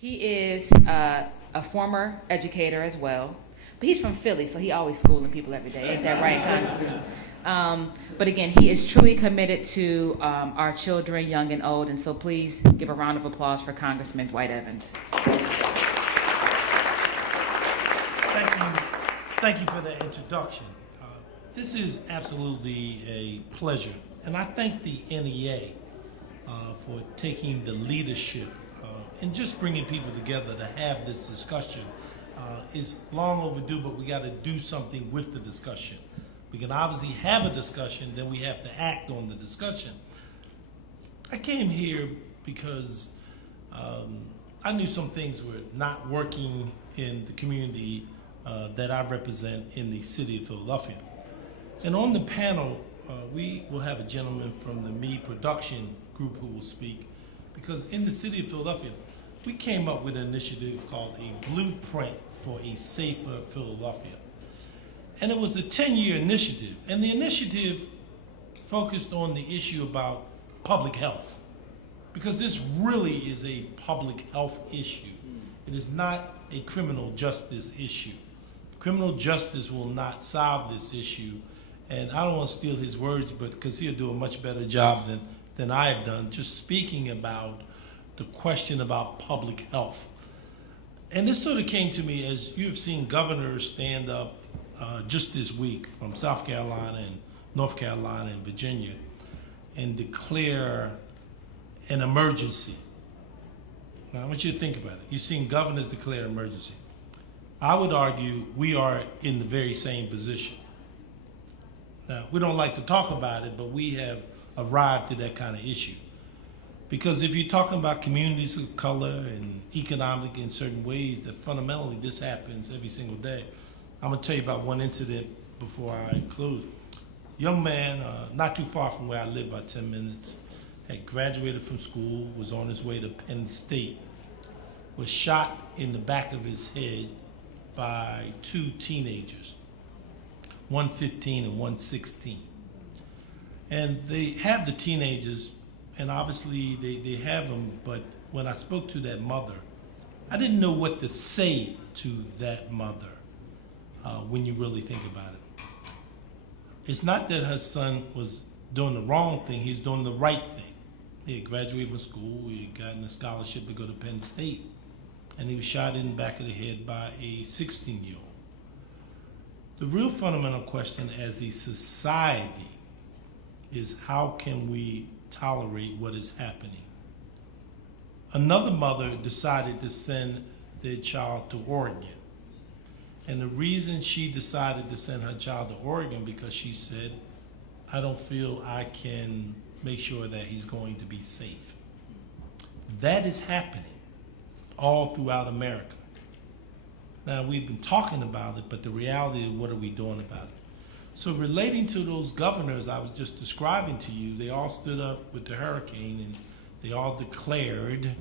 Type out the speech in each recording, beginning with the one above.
He is a former educator as well, but he's from Philly, so he always schooling people every day. Ain't that right, Congressman? But again, he is truly committed to our children, young and old, and so please give a round of applause for Congressman Dwight Evans. Thank you for that introduction. This is absolutely a pleasure, and I thank the NEA for taking the leadership and just bringing people together to have this discussion. It's long overdue, but we got to do something with the discussion. We can obviously have a discussion, then we have to act on the discussion. I came here because I knew some things were not working in the community that I represent in the city of Philadelphia. And on the panel, we will have a gentleman from the Me Production group who will speak, because in the city of Philadelphia, we came up with an initiative called a Blueprint for a Safer Philadelphia. And it was a 10-year initiative, and the initiative focused on the issue about public health, because this really is a public health issue. It is not a criminal justice issue. Criminal justice will not solve this issue, and I don't want to steal his words, but because he'll do a much better job than I have done, just speaking about the question about public health. And this sort of came to me as you've seen governors stand up just this week from South Carolina and North Carolina and Virginia and declare an emergency. Now, I want you to think about it. You've seen governors declare an emergency. I would argue we are in the very same position. Now, we don't like to talk about it, but we have arrived at that kind of issue. Because if you're talking about communities of color and economic in certain ways, that fundamentally this happens every single day. I'm gonna tell you about one incident before I close. Young man, not too far from where I live, about 10 minutes, had graduated from school, was on his way to Penn State, was shot in the back of his head by two teenagers, one 15 and one 16. And they have the teenagers, and obviously they have them, but when I spoke to that mother, I didn't know what to say to that mother when you really think about it. It's not that her son was doing the wrong thing, he was doing the right thing. He had graduated from school, he had gotten a scholarship to go to Penn State, and he was shot in the back of the head by a 16-year-old. The real fundamental question as a society is how can we tolerate what is happening? Another mother decided to send their child to Oregon. And the reason she decided to send her child to Oregon because she said, I don't feel I can make sure that he's going to be safe. That is happening all throughout America. Now, we've been talking about it, but the reality is, what are we doing about it? So relating to those governors I was just describing to you, they all stood up with the hurricane and they all declared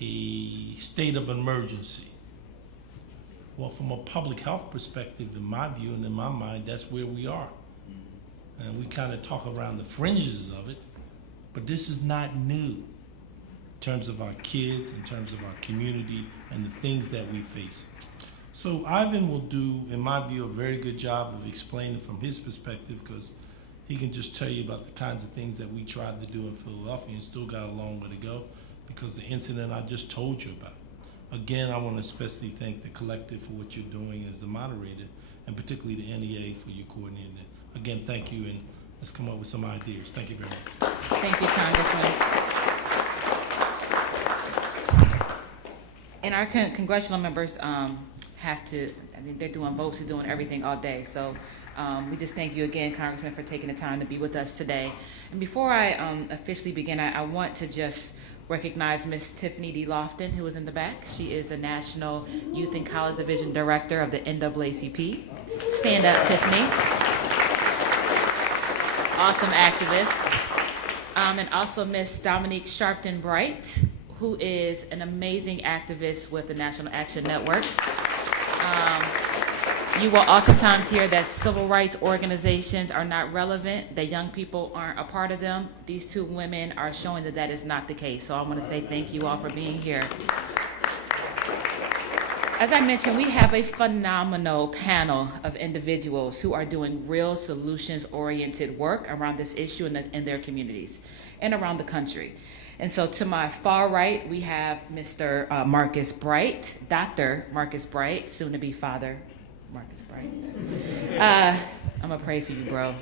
a state of emergency. Well, from a public health perspective, in my view and in my mind, that's where we are. And we kind of talk around the fringes of it, but this is not new in terms of our kids, in terms of our community, and the things that we face. So Ivan will do, in my view, a very good job of explaining from his perspective, because he can just tell you about the kinds of things that we tried to do in Philadelphia and still got a long way to go because the incident I just told you about. Again, I want to especially thank the collective for what you're doing as the moderator, and particularly the NEA for your coordinating it. Again, thank you, and let's come up with some ideas. Thank you very much. Thank you, Congressman. And our congressional members have to, I think they're doing votes, they're doing everything all day. So we just thank you again, Congressman, for taking the time to be with us today. And before I officially begin, I want to just recognize Miss Tiffany D. Lofton, who is in the back. She is the National Youth and College Division Director of the NAACP. Stand up, Tiffany. Awesome activist. And also Miss Dominique Sharpton Bright, who is an amazing activist with the National Action Network. You will oftentimes hear that civil rights organizations are not relevant, that young people aren't a part of them. These two women are showing that that is not the case. So I want to say thank you all for being here. As I mentioned, we have a phenomenal panel of individuals who are doing real solutions-oriented work around this issue in their communities and around the country. And so to my far right, we have Mr. Marcus Bright, Dr. Marcus Bright, soon to be Father Marcus Bright. I'm gonna pray for you, bro.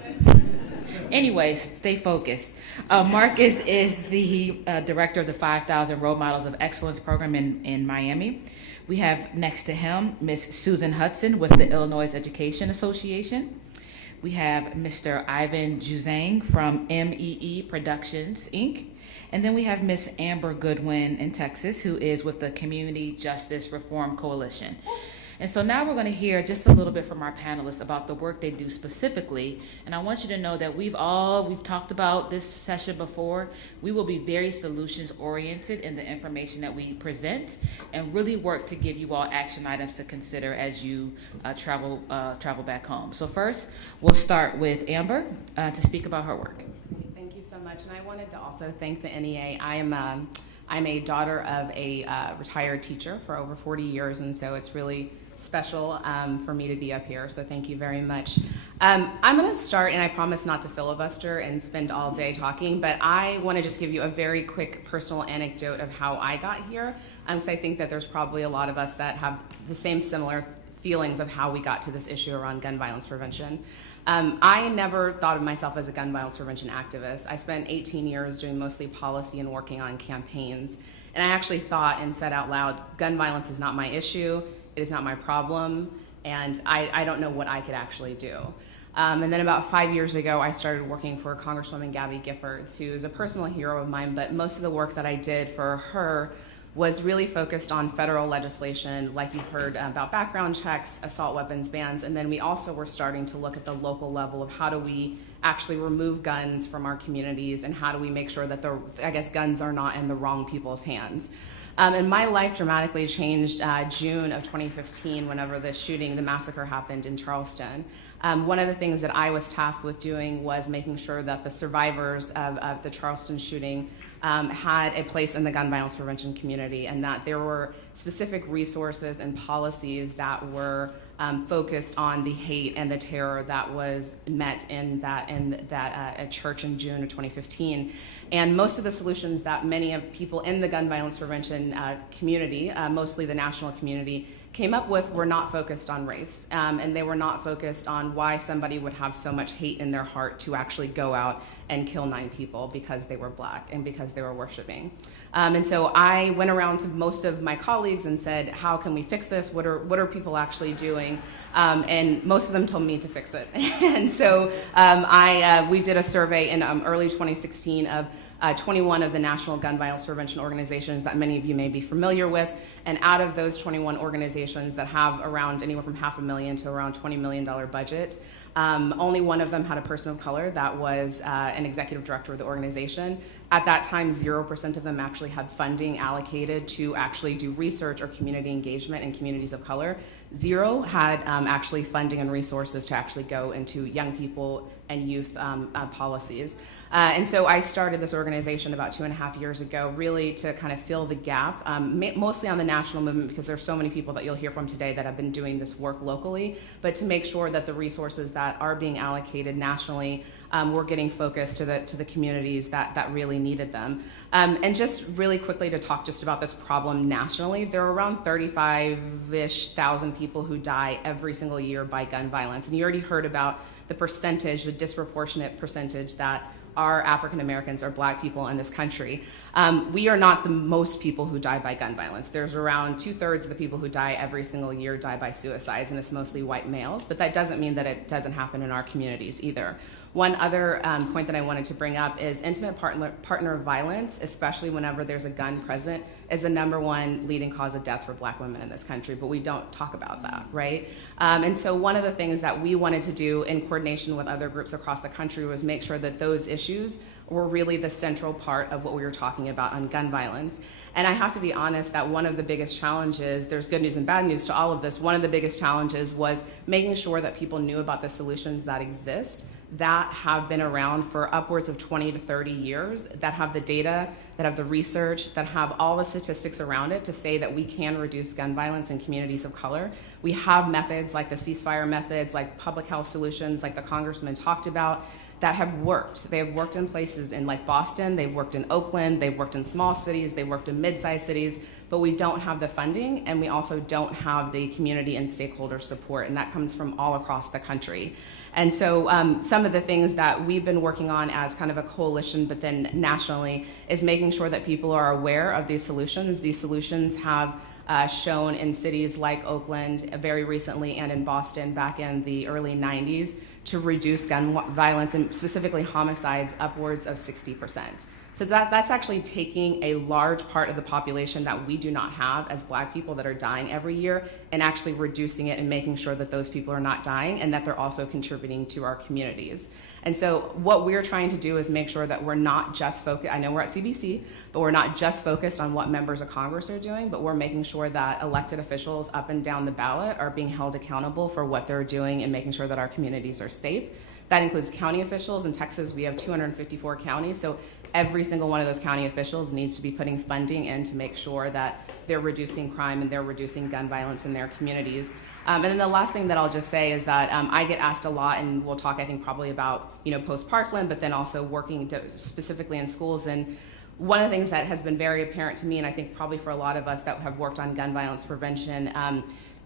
Anyways, stay focused. Marcus is the director of the 5,000 Role Models of Excellence program in Miami. We have next to him Miss Susan Hudson with the Illinois Education Association. We have Mr. Ivan Juzang from MEE Productions, Inc. And then we have Miss Amber Goodwin in Texas, who is with the Community Justice Reform Coalition. And so now we're going to hear just a little bit from our panelists about the work they do specifically. And I want you to know that we've talked about this session before. We will be very solutions oriented in the information that we present and really work to give you all action items to consider as you travel back home. So first, we'll start with Amber to speak about her work. Thank you so much. And I wanted to also thank the NEA. I'm a daughter of a retired teacher for over 40 years, and so it's really special for me to be up here, so thank you very much. I'm going to start, and I promise not to filibuster and spend all day talking, but I want to just give you a very quick personal anecdote of how I got here, because I think that there's probably a lot of us that have the same similar feelings of how we got to this issue around gun violence prevention. I never thought of myself as a gun violence prevention activist. I spent 18 years doing mostly policy and working on campaigns, and I actually thought and said out loud, gun violence is not my issue, it is not my problem, and I don't know what I could actually do. And then about 5 years ago, I started working for Congresswoman Gabby Giffords, who is a personal hero of mine, but most of the work that I did for her was really focused on federal legislation, like you've heard about background checks, assault weapons bans, and then we also were starting to look at the local level of how do we actually remove guns from our communities and how do we make sure that guns are not in the wrong people's hands. And my life dramatically changed June of 2015 whenever the massacre happened in Charleston. One of the things that I was tasked with doing was making sure that the survivors of the Charleston shooting had a place in the gun violence prevention community, and that there were specific resources and policies that were focused on the hate and the terror that was met in that church in June of 2015. And most of the solutions that many of people in the gun violence prevention community, mostly the national community, came up with were not focused on race, and they were not focused on why somebody would have so much hate in their heart to actually go out and kill 9 people because they were black and because they were worshiping. And so I went around to most of my colleagues and said, how can we fix this? What are people actually doing? And most of them told me to fix it. And so we did a survey in early 2016 of 21 of the national gun violence prevention organizations that many of you may be familiar with. And out of those 21 organizations that have around anywhere from $500,000 to around $20 million budget, only one of them had a person of color that was an executive director of the organization. At that time, 0% of them actually had funding allocated to actually do research or community engagement in communities of color. 0 had actually funding and resources to actually go into young people and youth policies. And so I started this organization about 2.5 years ago, really to kind of fill the gap, mostly on the national movement, because there's so many people that you'll hear from today that have been doing this work locally, but to make sure that the resources that are being allocated nationally were getting focused to the communities that really needed them. And just really quickly to talk just about this problem nationally, there are around 35-ish thousand people who die every single year by gun violence. And you already heard about the percentage, the disproportionate percentage that are African Americans or black people in this country. We are not the most people who die by gun violence. There's around 2/3 of the people who die every single year die by suicides, and it's mostly white males, but that doesn't mean that it doesn't happen in our communities either. One other point that I wanted to bring up is intimate partner violence, especially whenever there's a gun present, is the #1 leading cause of death for black women in this country, but we don't talk about that, right? And so one of the things that we wanted to do in coordination with other groups across the country was make sure that those issues were really the central part of what we were talking about on gun violence. And I have to be honest that one of the biggest challenges, there's good news and bad news to all of this, one of the biggest challenges was making sure that people knew about the solutions that exist, that have been around for upwards of 20 to 30 years, that have the data, that have the research, that have all the statistics around it to say that we can reduce gun violence in communities of color. We have methods like the ceasefire methods, like public health solutions, like the congressman talked about, that have worked. They have worked in places in like Boston, they've worked in Oakland, they've worked in small cities, they've worked in mid-sized cities, but we don't have the funding, and we also don't have the community and stakeholder support, and that comes from all across the country. And so some of the things that we've been working on as kind of a coalition, but then nationally, is making sure that people are aware of these solutions. These solutions have shown in cities like Oakland very recently and in Boston back in the early 90s to reduce gun violence and specifically homicides upwards of 60%. So that's actually taking a large part of the population that we do not have as Black people that are dying every year and actually reducing it and making sure that those people are not dying and that they're also contributing to our communities. And so what we're trying to do is make sure that we're not just focused, I know we're at CBC, but we're not just focused on what members of Congress are doing, but we're making sure that elected officials up and down the ballot are being held accountable for what they're doing and making sure that our communities are safe. That includes county officials. In Texas, we have 254 counties, so every single one of those county officials needs to be putting funding in to make sure that they're reducing crime and they're reducing gun violence in their communities. And then the last thing that I'll just say is that I get asked a lot, and we'll talk, I think, probably about, post-Parkland, but then also working specifically in schools. And one of the things that has been very apparent to me, and I think probably for a lot of us that have worked on gun violence prevention,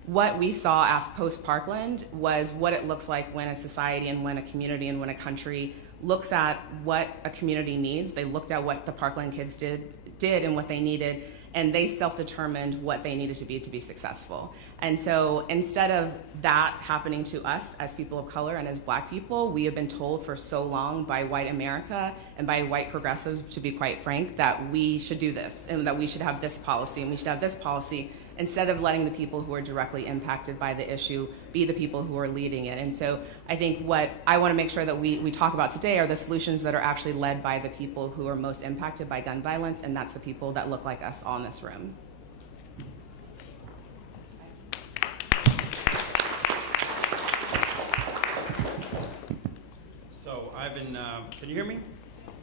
what we saw after post-Parkland was what it looks like when a society and when a community and when a country looks at what a community needs. They looked at what the Parkland kids did and what they needed, and they self-determined what they needed to be successful. And so instead of that happening to us as people of color and as Black people, we have been told for so long by white America and by white progressives, to be quite frank, that we should do this and that we should have this policy and we should have this policy, instead of letting the people who are directly impacted by the issue be the people who are leading it. And so I think what I want to make sure that we talk about today are the solutions that are actually led by the people who are most impacted by gun violence, and that's the people that look like us all in this room. So Ivan, can you hear me?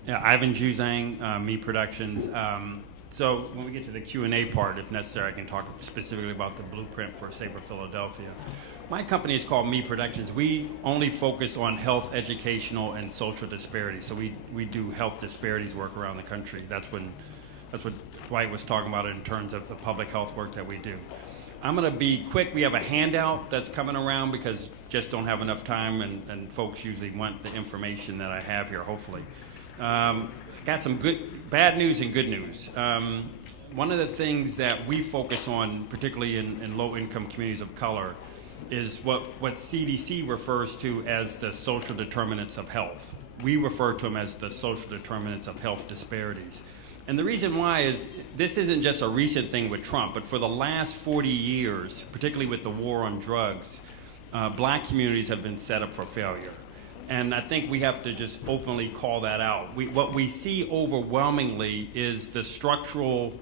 Yeah, Ivan Juzang, Me Productions. So when we get to the Q&A part, if necessary, I can talk specifically about the blueprint for Safer Philadelphia. My company is called Me Productions. We only focus on health, educational, and social disparities. So we do health disparities work around the country. That's what Dwight was talking about in terms of the public health work that we do. I'm going to be quick. We have a handout that's coming around because just don't have enough time, and folks usually want the information that I have here, hopefully. Got some bad news and good news. One of the things that we focus on, particularly in low-income communities of color, is what CDC refers to as the social determinants of health. We refer to them as the social determinants of health disparities. And the reason why is this isn't just a recent thing with Trump, but for the last 40 years, particularly with the war on drugs, Black communities have been set up for failure. And I think we have to just openly call that out. What we see overwhelmingly is the structural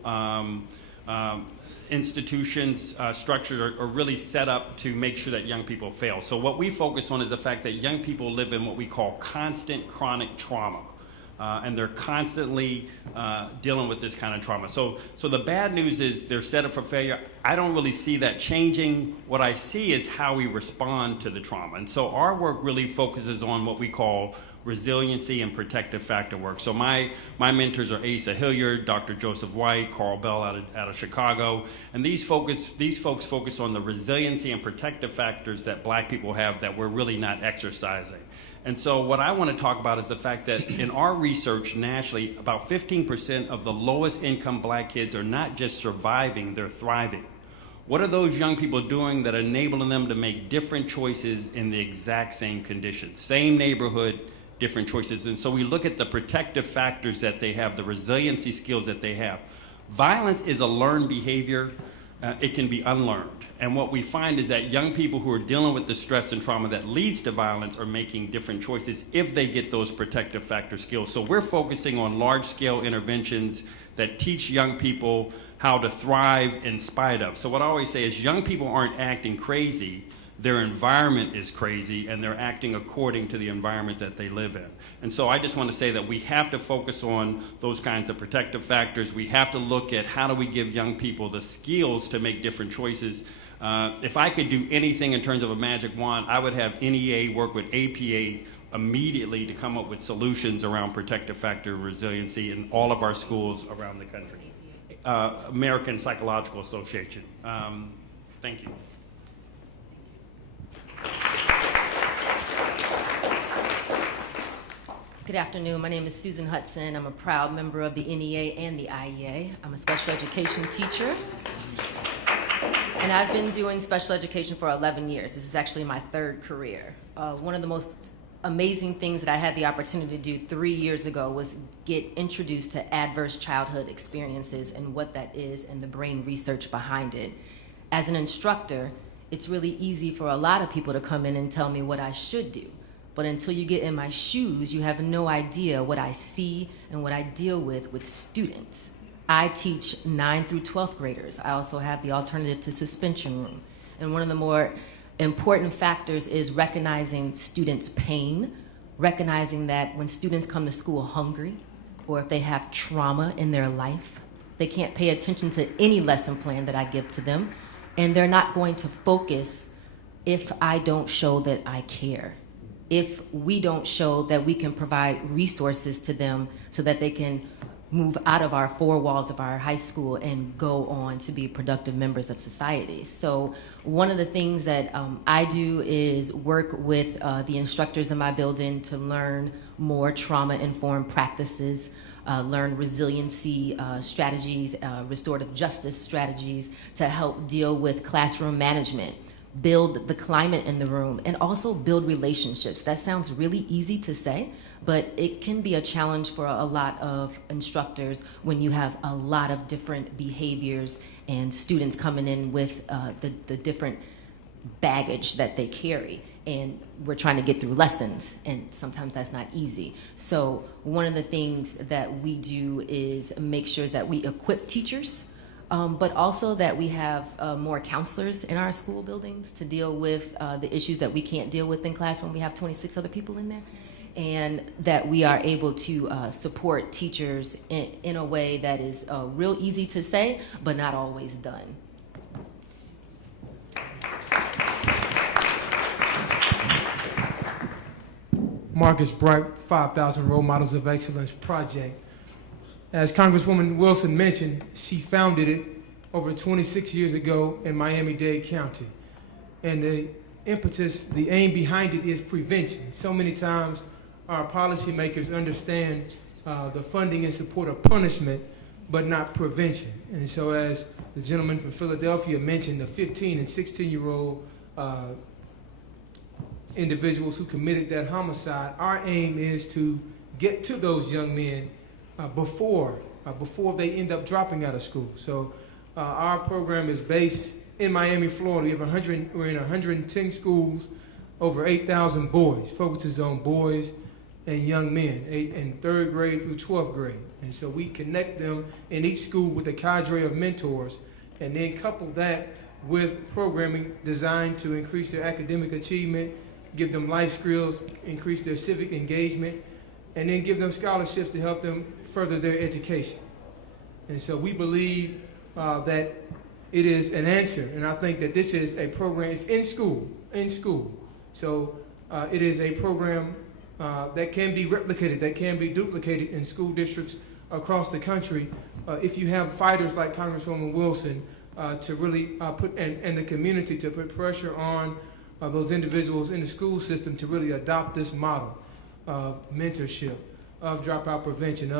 institutions, structures are really set up to make sure that young people fail. So what we focus on is the fact that young people live in what we call constant chronic trauma. And they're constantly dealing with this kind of trauma. So the bad news is they're set up for failure. I don't really see that changing. What I see is how we respond to the trauma. And so our work really focuses on what we call resiliency and protective factor work. So my mentors are Asa Hilliard, Dr. Joseph White, Carl Bell out of Chicago. And these folks focus on the resiliency and protective factors that Black people have that we're really not exercising. And so what I want to talk about is the fact that in our research nationally, about 15% of the lowest income Black kids are not just surviving, they're thriving. What are those young people doing that are enabling them to make different choices in the exact same conditions? Same neighborhood, different choices. And so we look at the protective factors that they have, the resiliency skills that they have. Violence is a learned behavior. It can be unlearned. And what we find is that young people who are dealing with the stress and trauma that leads to violence are making different choices if they get those protective factor skills. So we're focusing on large-scale interventions that teach young people how to thrive in spite of. So what I always say is young people aren't acting crazy. their environment is crazy and they're acting according to the environment that they live in. And so I just want to say that we have to focus on those kinds of protective factors. We have to look at how do we give young people the skills to make different choices. If I could do anything in terms of a magic wand, I would have NEA work with APA immediately to come up with solutions around protective factor resiliency in all of our schools around the country. American Psychological Association. Thank you. Good afternoon. My name is Susan Hudson. I'm a proud member of the NEA and the IEA. I'm a special education teacher. And I've been doing special education for 11 years. This is actually my third career. One of the most amazing things that I had the opportunity to do 3 years ago was get introduced to adverse childhood experiences and what that is and the brain research behind it. As an instructor, it's really easy for a lot of people to come in and tell me what I should do. But until you get in my shoes, you have no idea what I see and what I deal with students. I teach 9th through 12th graders. I also have the alternative to suspension room. And one of the more important factors is recognizing students' pain, recognizing that when students come to school hungry, or if they have trauma in their life, they can't pay attention to any lesson plan that I give to them, and they're not going to focus if I don't show that I care. If we don't show that we can provide resources to them so that they can move out of our four walls of our high school and go on to be productive members of society. So one of the things that I do is work with the instructors in my building to learn more trauma-informed practices, learn resiliency strategies, restorative justice strategies to help deal with classroom management, build the climate in the room, and also build relationships. That sounds really easy to say, but it can be a challenge for a lot of instructors when you have a lot of different behaviors and students coming in with the different baggage that they carry. And we're trying to get through lessons, and sometimes that's not easy. So one of the things that we do is make sure that we equip teachers, but also that we have more counselors in our school buildings to deal with the issues that we can't deal with in class when we have 26 other people in there, and that we are able to support teachers in a way that is real easy to say, but not always done. Marcus Bright, 5,000 Role Models of Excellence Project. As Congresswoman Wilson mentioned, she founded it over 26 years ago in Miami-Dade County. And the impetus, the aim behind it is prevention. So many times our policymakers understand the funding and support of punishment, but not prevention. And so as the gentleman from Philadelphia mentioned, the 15 and 16-year-old individuals who committed that homicide, our aim is to get to those young men before they end up dropping out of school. So our program is based in Miami, Florida. We're in 110 schools, over 8,000 boys, focuses on boys and young men, in 3rd grade through 12th grade. And so we connect them in each school with a cadre of mentors, and then couple that with programming designed to increase their academic achievement, give them life skills, increase their civic engagement, and then give them scholarships to help them further their education. And so we believe that it is an answer, and I think that this is a program, it's in school. So it is a program that can be replicated, that can be duplicated in school districts across the country if you have fighters like Congresswoman Wilson to really put, and the community to put pressure on those individuals in the school system to really adopt this model of mentorship, of dropout prevention,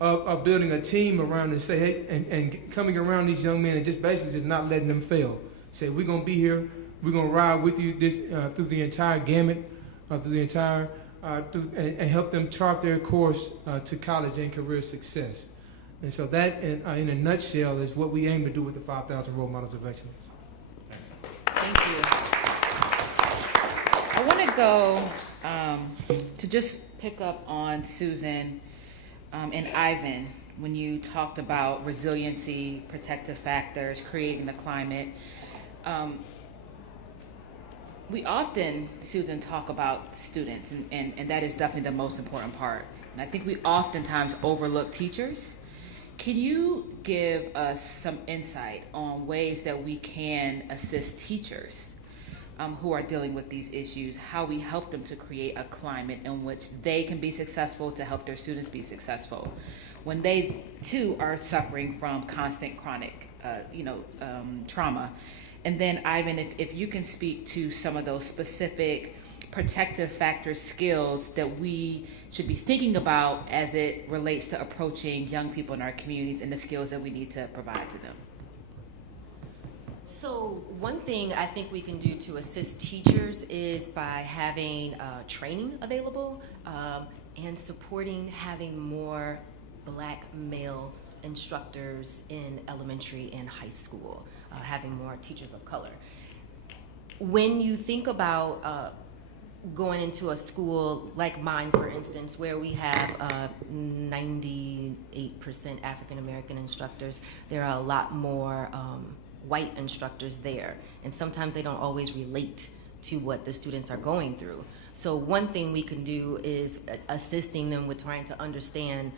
of building a team around and say, hey, and coming around these young men and just basically just not letting them fail. Say, we're gonna be here, we're gonna ride with you this through the entire gamut, and help them chart their course to college and career success. And so that, in a nutshell, is what we aim to do with the 5,000 Role Models of Excellence. Thank you. I want to go to just pick up on Susan and Ivan when you talked about resiliency, protective factors, creating the climate. We often, Susan, talk about students, and that is definitely the most important part. And I think we oftentimes overlook teachers. Can you give us some insight on ways that we can assist teachers who are dealing with these issues, how we help them to create a climate in which they can be successful to help their students be successful when they too are suffering from constant chronic trauma? And then Ivan, if you can speak to some of those specific protective factor skills that we should be thinking about as it relates to approaching young people in our communities and the skills that we need to provide to them. So one thing I think we can do to assist teachers is by having training available and supporting having more Black male instructors in elementary and high school, having more teachers of color. When you think about going into a school like mine, for instance, where we have 98% African American instructors, there are a lot more white instructors there, and sometimes they don't always relate to what the students are going through. So one thing we can do is assisting them with trying to understand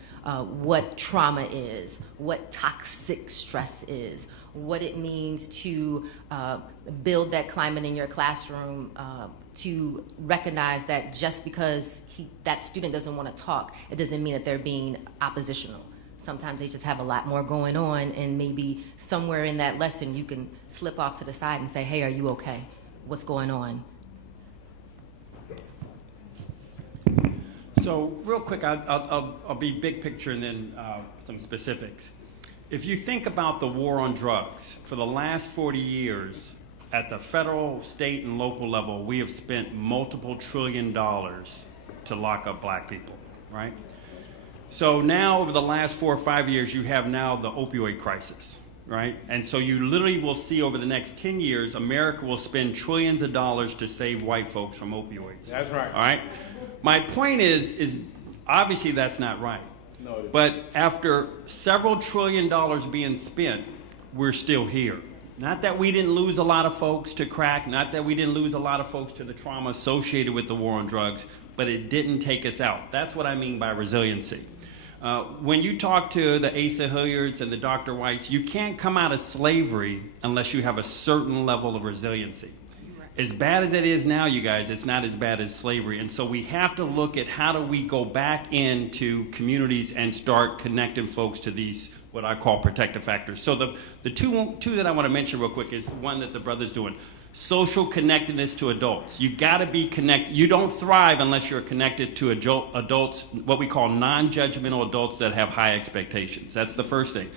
what trauma is, what toxic stress is, what it means to build that climate in your classroom, to recognize that just because that student doesn't want to talk, it doesn't mean that they're being oppositional. Sometimes they just have a lot more going on, and maybe somewhere in that lesson you can slip off to the side and say, hey, are you okay? What's going on? So real quick, I'll be big picture and then some specifics. If you think about the war on drugs, for the last 40 years, at the federal, state, and local level, we have spent multiple $1 trillion to lock up Black people, right? So now, over the last 4 or 5 years, you have now the opioid crisis, right? And so you literally will see over the next 10 years, America will spend trillions of dollars to save white folks from opioids. That's right. All right? My point is obviously that's not right. No. But after several $1 trillion being spent, we're still here. Not that we didn't lose a lot of folks to crack, not that we didn't lose a lot of folks to the trauma associated with the war on drugs, but it didn't take us out. That's what I mean by resiliency. When you talk to the Asa Hilliards and the Dr. Whites, you can't come out of slavery unless you have a certain level of resiliency. As bad as it is now, you guys, it's not as bad as slavery. And so we have to look at how do we go back into communities and start connecting folks to these, what I call protective factors. So the two that I want to mention real quick is one that the brother's doing. Social connectedness to adults. You got to be connected. You don't thrive unless you're connected to adults, what we call non-judgmental adults that have high expectations. That's the first thing.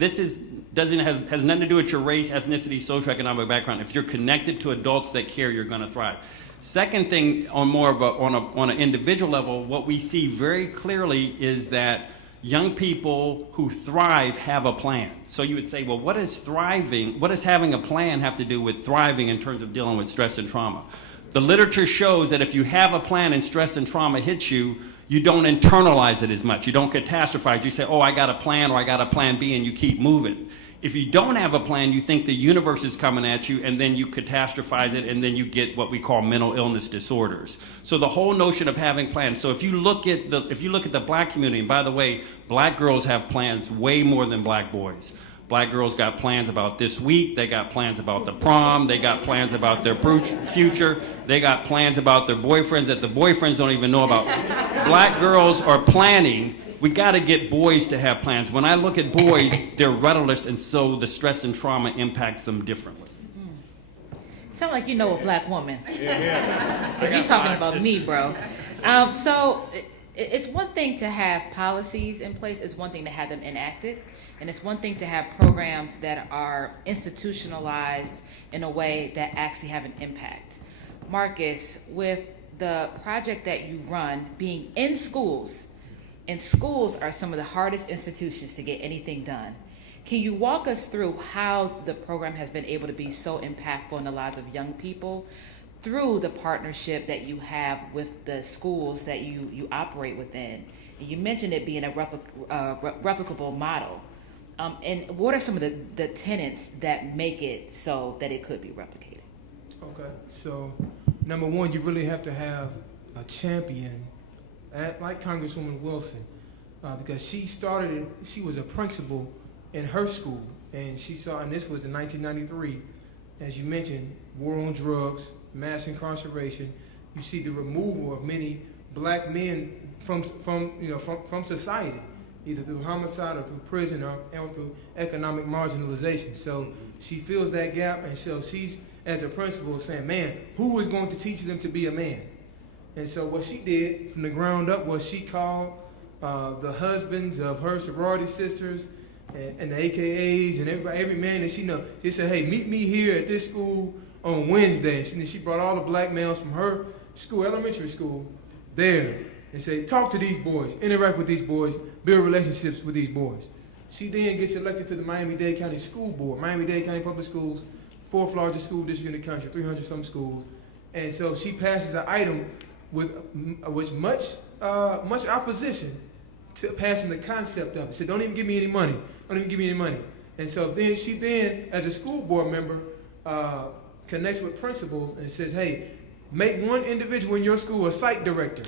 Has nothing to do with your race, ethnicity, socioeconomic background. If you're connected to adults that care, you're going to thrive. Second thing, on more of on an individual level, what we see very clearly is that young people who thrive have a plan. So you would say, well, what does having a plan have to do with thriving in terms of dealing with stress and trauma? The literature shows that if you have a plan and stress and trauma hits you, you don't internalize it as much. You don't catastrophize. You say, oh, I got a plan, or I got a plan B, and you keep moving. If you don't have a plan, you think the universe is coming at you, and then you catastrophize it, and then you get what we call mental illness disorders. So the whole notion of having plans. So if you look at the Black community, and by the way, Black girls have plans way more than Black boys. Black girls got plans about this week. They got plans about the prom. They got plans about their future. They got plans about their boyfriends that the boyfriends don't even know about. Black girls are planning. We got to get boys to have plans. When I look at boys, they're rudderless, and so the stress and trauma impacts them differently. Sound like you know a Black woman. Yeah. If you're talking about me, bro. So it's one thing to have policies in place. It's one thing to have them enacted. And it's one thing to have programs that are institutionalized in a way that actually have an impact. Marcus, with the project that you run being in schools, and schools are some of the hardest institutions to get anything done. Can you walk us through how the program has been able to be so impactful in the lives of young people through the partnership that you have with the schools that you operate within? And you mentioned it being a replicable model. And what are some of the tenets that make it so that it could be replicated? Okay, so number one, you really have to have a champion, like Congresswoman Wilson, because she started it. She was a principal in her school, and she saw, and this was in 1993, as you mentioned, war on drugs, mass incarceration. You see the removal of many black men from society, either through homicide or through prison or through economic marginalization. So she fills that gap, and so she's, as a principal, saying, man, who is going to teach them to be a man? And so what she did from the ground up was she called the husbands of her sorority sisters and the AKAs and every man that she know. She said, hey, meet me here at this school on Wednesday. And she brought all the black males from her school, elementary school, there, and said, talk to these boys, interact with these boys, build relationships with these boys. She then gets elected to the Miami-Dade County School Board. Miami-Dade County Public Schools, 4th largest school district in the country, 300-some schools. And so she passes an item with much opposition to passing the concept of it. Said, don't even give me any money. Don't even give me any money. And so then she as a school board member, connects with principals and says, hey, make one individual in your school a site director.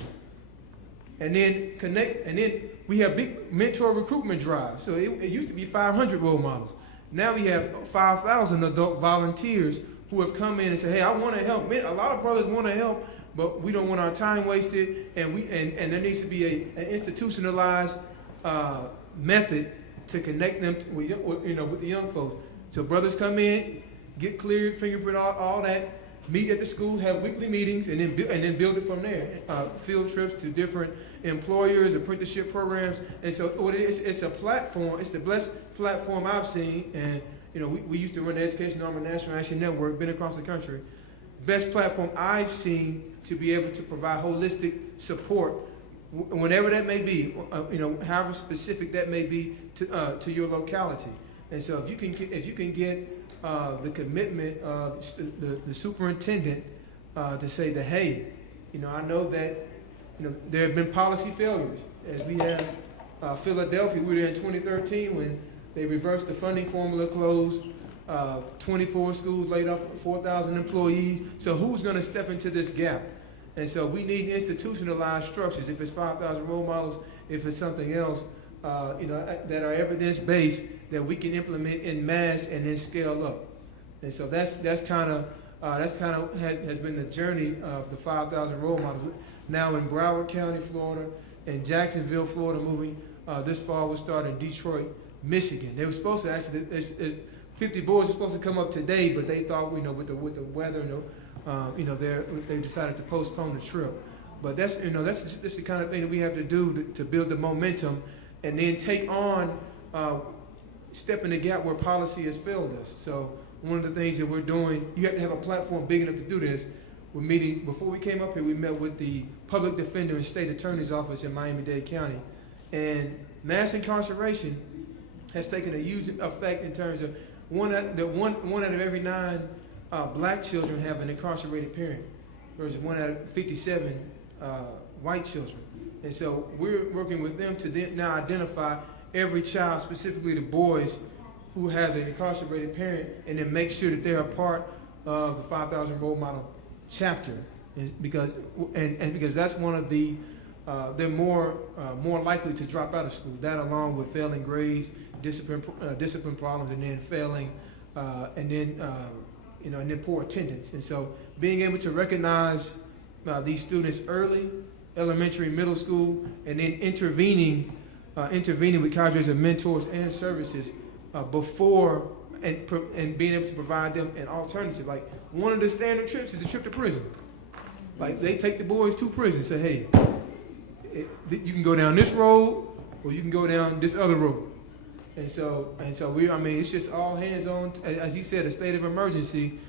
And then we have big mentor recruitment drives. So it used to be 500 role models. Now we have 5,000 adult volunteers who have come in and said, hey, I want to help. Man, a lot of brothers want to help, but we don't want our time wasted, and there needs to be an institutionalized method to connect them with the young folks. So brothers come in, get cleared, fingerprint, all that, meet at the school, have weekly meetings, and then build it from there. Field trips to different employers, apprenticeship programs, and so what it is, it's a platform. It's the best platform I've seen, and we used to run the Education Arm of National Action Network, been across the country. Best platform I've seen to be able to provide holistic support, whenever that may be, however specific that may be to your locality. And so if you can get the commitment of the superintendent to say that, hey, I know that there have been policy failures, as we have Philadelphia. We were there in 2013 when they reversed the funding formula, closed 24 schools, laid off 4,000 employees. So who's going to step into this gap? And so we need institutionalized structures. If it's 5,000 role models, if it's something else, that are evidence-based, that we can implement in mass and then scale up. And so that's kind of has been the journey of the 5,000 role models. Now in Broward County, Florida, and Jacksonville, Florida, moving this fall. We'll start in Detroit, Michigan. They were supposed to actually, 50 boys were supposed to come up today, but they thought, with the weather, they decided to postpone the trip. But that's the kind of thing that we have to do to build the momentum, and then take on, step in the gap where policy has failed us. So one of the things that we're doing, you have to have a platform big enough to do this. We're meeting, before we came up here, we met with the public defender and state attorney's office in Miami-Dade County. And mass incarceration has taken a huge effect in terms of one out of every 9 black children have an incarcerated parent, versus 1 out of 57 white children. And so we're working with them to now identify every child, specifically the boys, who has an incarcerated parent, and then make sure that they're a part of the 5,000 role model chapter, because that's one of the they're more likely to drop out of school. That, along with failing grades, discipline problems, and then failing, and then poor attendance. And so being able to recognize these students early, elementary, middle school, and then intervening with cadres of mentors and services before, and being able to provide them an alternative. Like, one of the standard trips is a trip to prison. Like, they take the boys to prison, say, hey, you can go down this road, or you can go down this other road. And so it's just all hands on, as he said, a state of emergency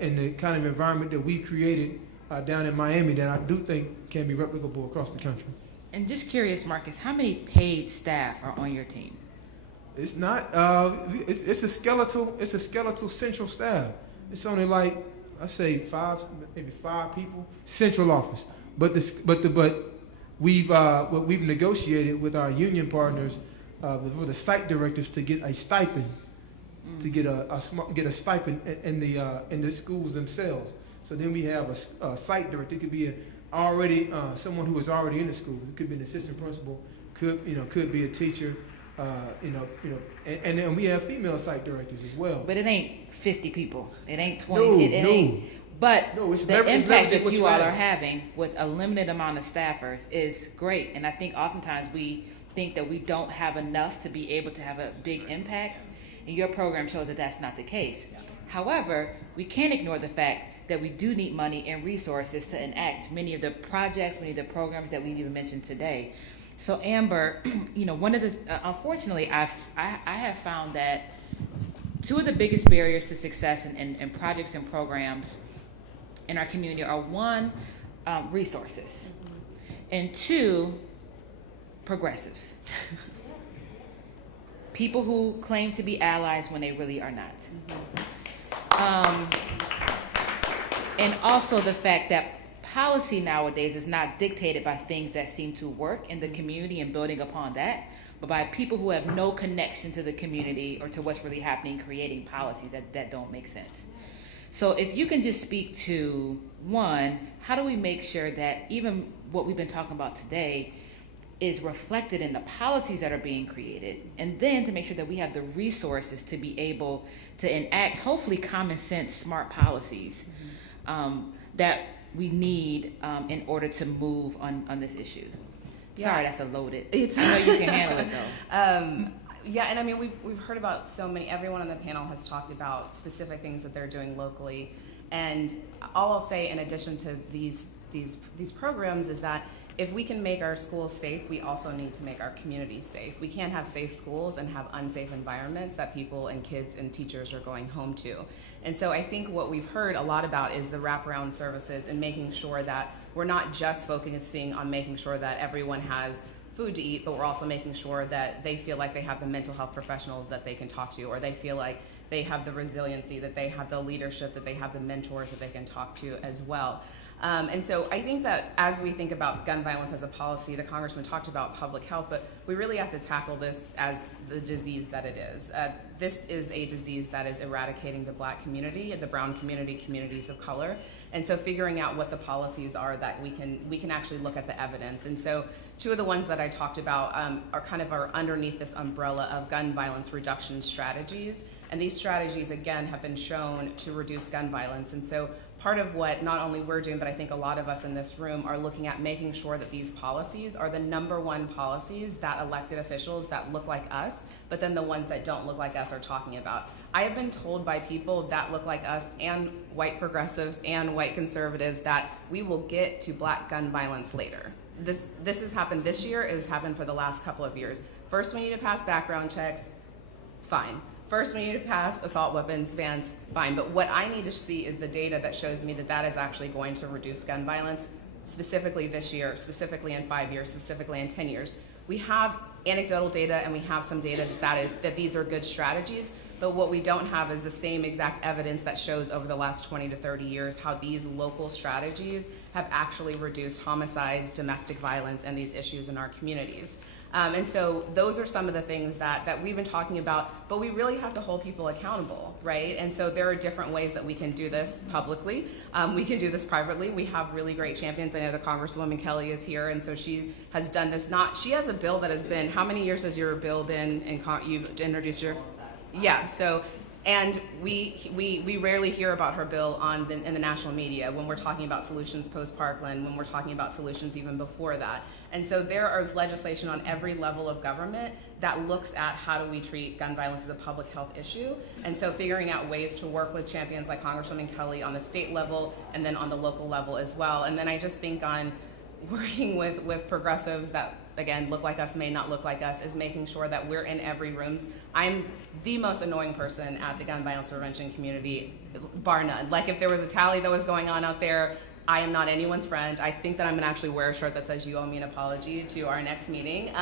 in the kind of environment that we created down in Miami, that I do think can be replicable across the country. And just curious, Marcus, how many paid staff are on your team? It's not. It's a skeletal central staff. It's only like, I say maybe five people, central office. But we've negotiated with our union partners for the site directors to get a stipend to get a stipend in the schools themselves. So then we have a site director. It could be someone who is already in the school. It could be an assistant principal. Could be a teacher. And then we have female site directors as well. But it ain't 50 people. It ain't 20. No, it ain't. no. But No, it's the leveraging impact that what you you all have. are having with a limited amount of staffers is great. And I think oftentimes we think that we don't have enough to be able to have a big impact. And your program shows that that's not the case. However, we can't ignore the fact that we do need money and resources to enact many of the projects, many of the programs that we've even mentioned today. So Amber, one of the, unfortunately, I have found that two of the biggest barriers to success in projects and programs in our community are one, resources, and two, progressives. People who claim to be allies when they really are not. And also the fact that policy nowadays is not dictated by things that seem to work in the community and building upon that, but by people who have no connection to the community or to what's really happening, creating policies that don't make sense. So if you can just speak to, one, how do we make sure that even what we've been talking about today is reflected in the policies that are being created, and then to make sure that we have the resources to be able to enact, hopefully, common sense, smart policies that we need in order to move on this issue. Sorry, that's a loaded. I know you can handle it though. Yeah, and I mean, we've heard about so many, everyone on the panel has talked about specific things that they're doing locally. And all I'll say in addition to these programs is that if we can make our schools safe, we also need to make our communities safe. We can't have safe schools and have unsafe environments that people and kids and teachers are going home to. And so I think what we've heard a lot about is the wraparound services and making sure that we're not just focusing on making sure that everyone has food to eat, but we're also making sure that they feel like they have the mental health professionals that they can talk to, or they feel like they have the resiliency, that they have the leadership, that they have the mentors that they can talk to as well. And so I think that as we think about gun violence as a policy, the Congressman talked about public health, but we really have to tackle this as the disease that it is. This is a disease that is eradicating the Black community, the brown community, communities of color. And so figuring out what the policies are that we can actually look at the evidence. And so two of the ones that I talked about are underneath this umbrella of gun violence reduction strategies. And these strategies, again, have been shown to reduce gun violence. And so part of what not only we're doing, but I think a lot of us in this room are looking at making sure that these policies are the #1 policies that elected officials that look like us, but then the ones that don't look like us are talking about. I have been told by people that look like us and white progressives and white conservatives that we will get to Black gun violence later. This has happened this year, it has happened for the last couple of years. First, we need to pass background checks, fine. First, we need to pass assault weapons bans, fine. But what I need to see is the data that shows me that that is actually going to reduce gun violence, specifically this year, specifically in 5 years, specifically in 10 years. We have anecdotal data and we have some data that these are good strategies, but what we don't have is the same exact evidence that shows over the last 20 to 30 years how these local strategies have actually reduced homicides, domestic violence, and these issues in our communities. And so those are some of the things that we've been talking about, but we really have to hold people accountable, right? And so there are different ways that we can do this publicly. We can do this privately. We have really great champions. I know the Congresswoman Kelly is here, and so she has done this. She has a bill that has been, how many years has your bill been, you've introduced your? Yeah, so, and we rarely hear about her bill in the national media when we're talking about solutions post-Parkland, when we're talking about solutions even before that. And so there is legislation on every level of government that looks at how do we treat gun violence as a public health issue. And so figuring out ways to work with champions like Congresswoman Kelly on the state level and then on the local level as well. And then I just think on working with progressives that, again, look like us, may not look like us, is making sure that we're in every room. I'm the most annoying person at the gun violence prevention community, bar none. Like if there was a tally that was going on out there, I am not anyone's friend. I think that I'm gonna actually wear a shirt that says you owe me an apology to our next meeting.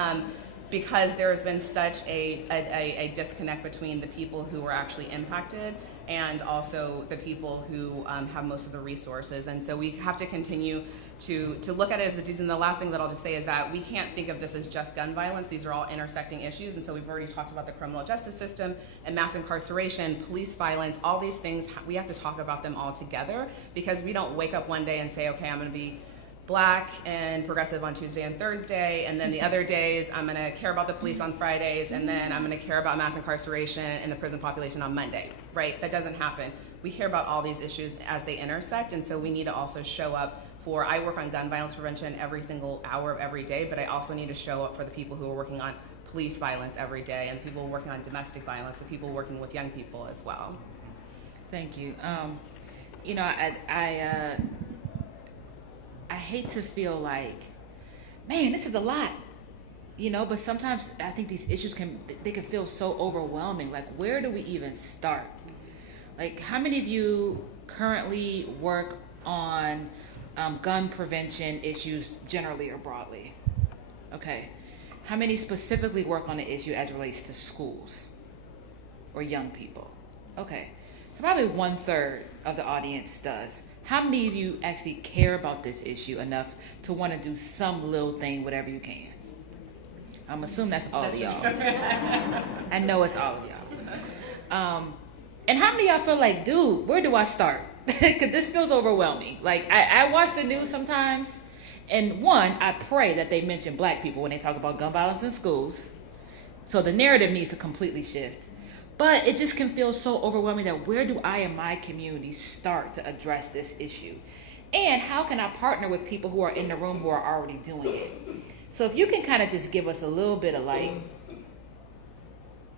because there has been such a disconnect between the people who are actually impacted and also the people who have most of the resources. And so we have to continue to look at it as a disease. And the last thing that I'll just say is that we can't think of this as just gun violence. These are all intersecting issues. And so we've already talked about the criminal justice system and mass incarceration, police violence, all these things. We have to talk about them all together, because we don't wake up one day and say, okay, I'm going to be Black and progressive on Tuesday and Thursday, and then the other days I'm going to care about the police on Fridays, and then I'm going to care about mass incarceration and the prison population on Monday, right? That doesn't happen. We care about all these issues as they intersect, and so we need to also show up for, I work on gun violence prevention every single hour of every day, but I also need to show up for the people who are working on police violence every day, and the people working on domestic violence, the people working with young people as well. Thank you. You know, I hate to feel like, man, this is a lot, you know, but sometimes I think these issues can feel so overwhelming. Like, where do we even start? Like, how many of you currently work on gun prevention issues generally or broadly? Okay. How many specifically work on the issue as it relates to schools or young people? Okay. So probably 1/3 of the audience does. How many of you actually care about this issue enough to want to do some little thing, whatever you can? I'm assuming that's all of y'all. I know it's all of y'all. And how many of y'all feel like, dude, where do I start? Because this feels overwhelming. Like, I watch the news sometimes, and one, I pray that they mention Black people when they talk about gun violence in schools. So the narrative needs to completely shift. But it just can feel so overwhelming that where do I and my community start to address this issue? And how can I partner with people who are in the room who are already doing it? So if you can kind of just give us a little bit of like,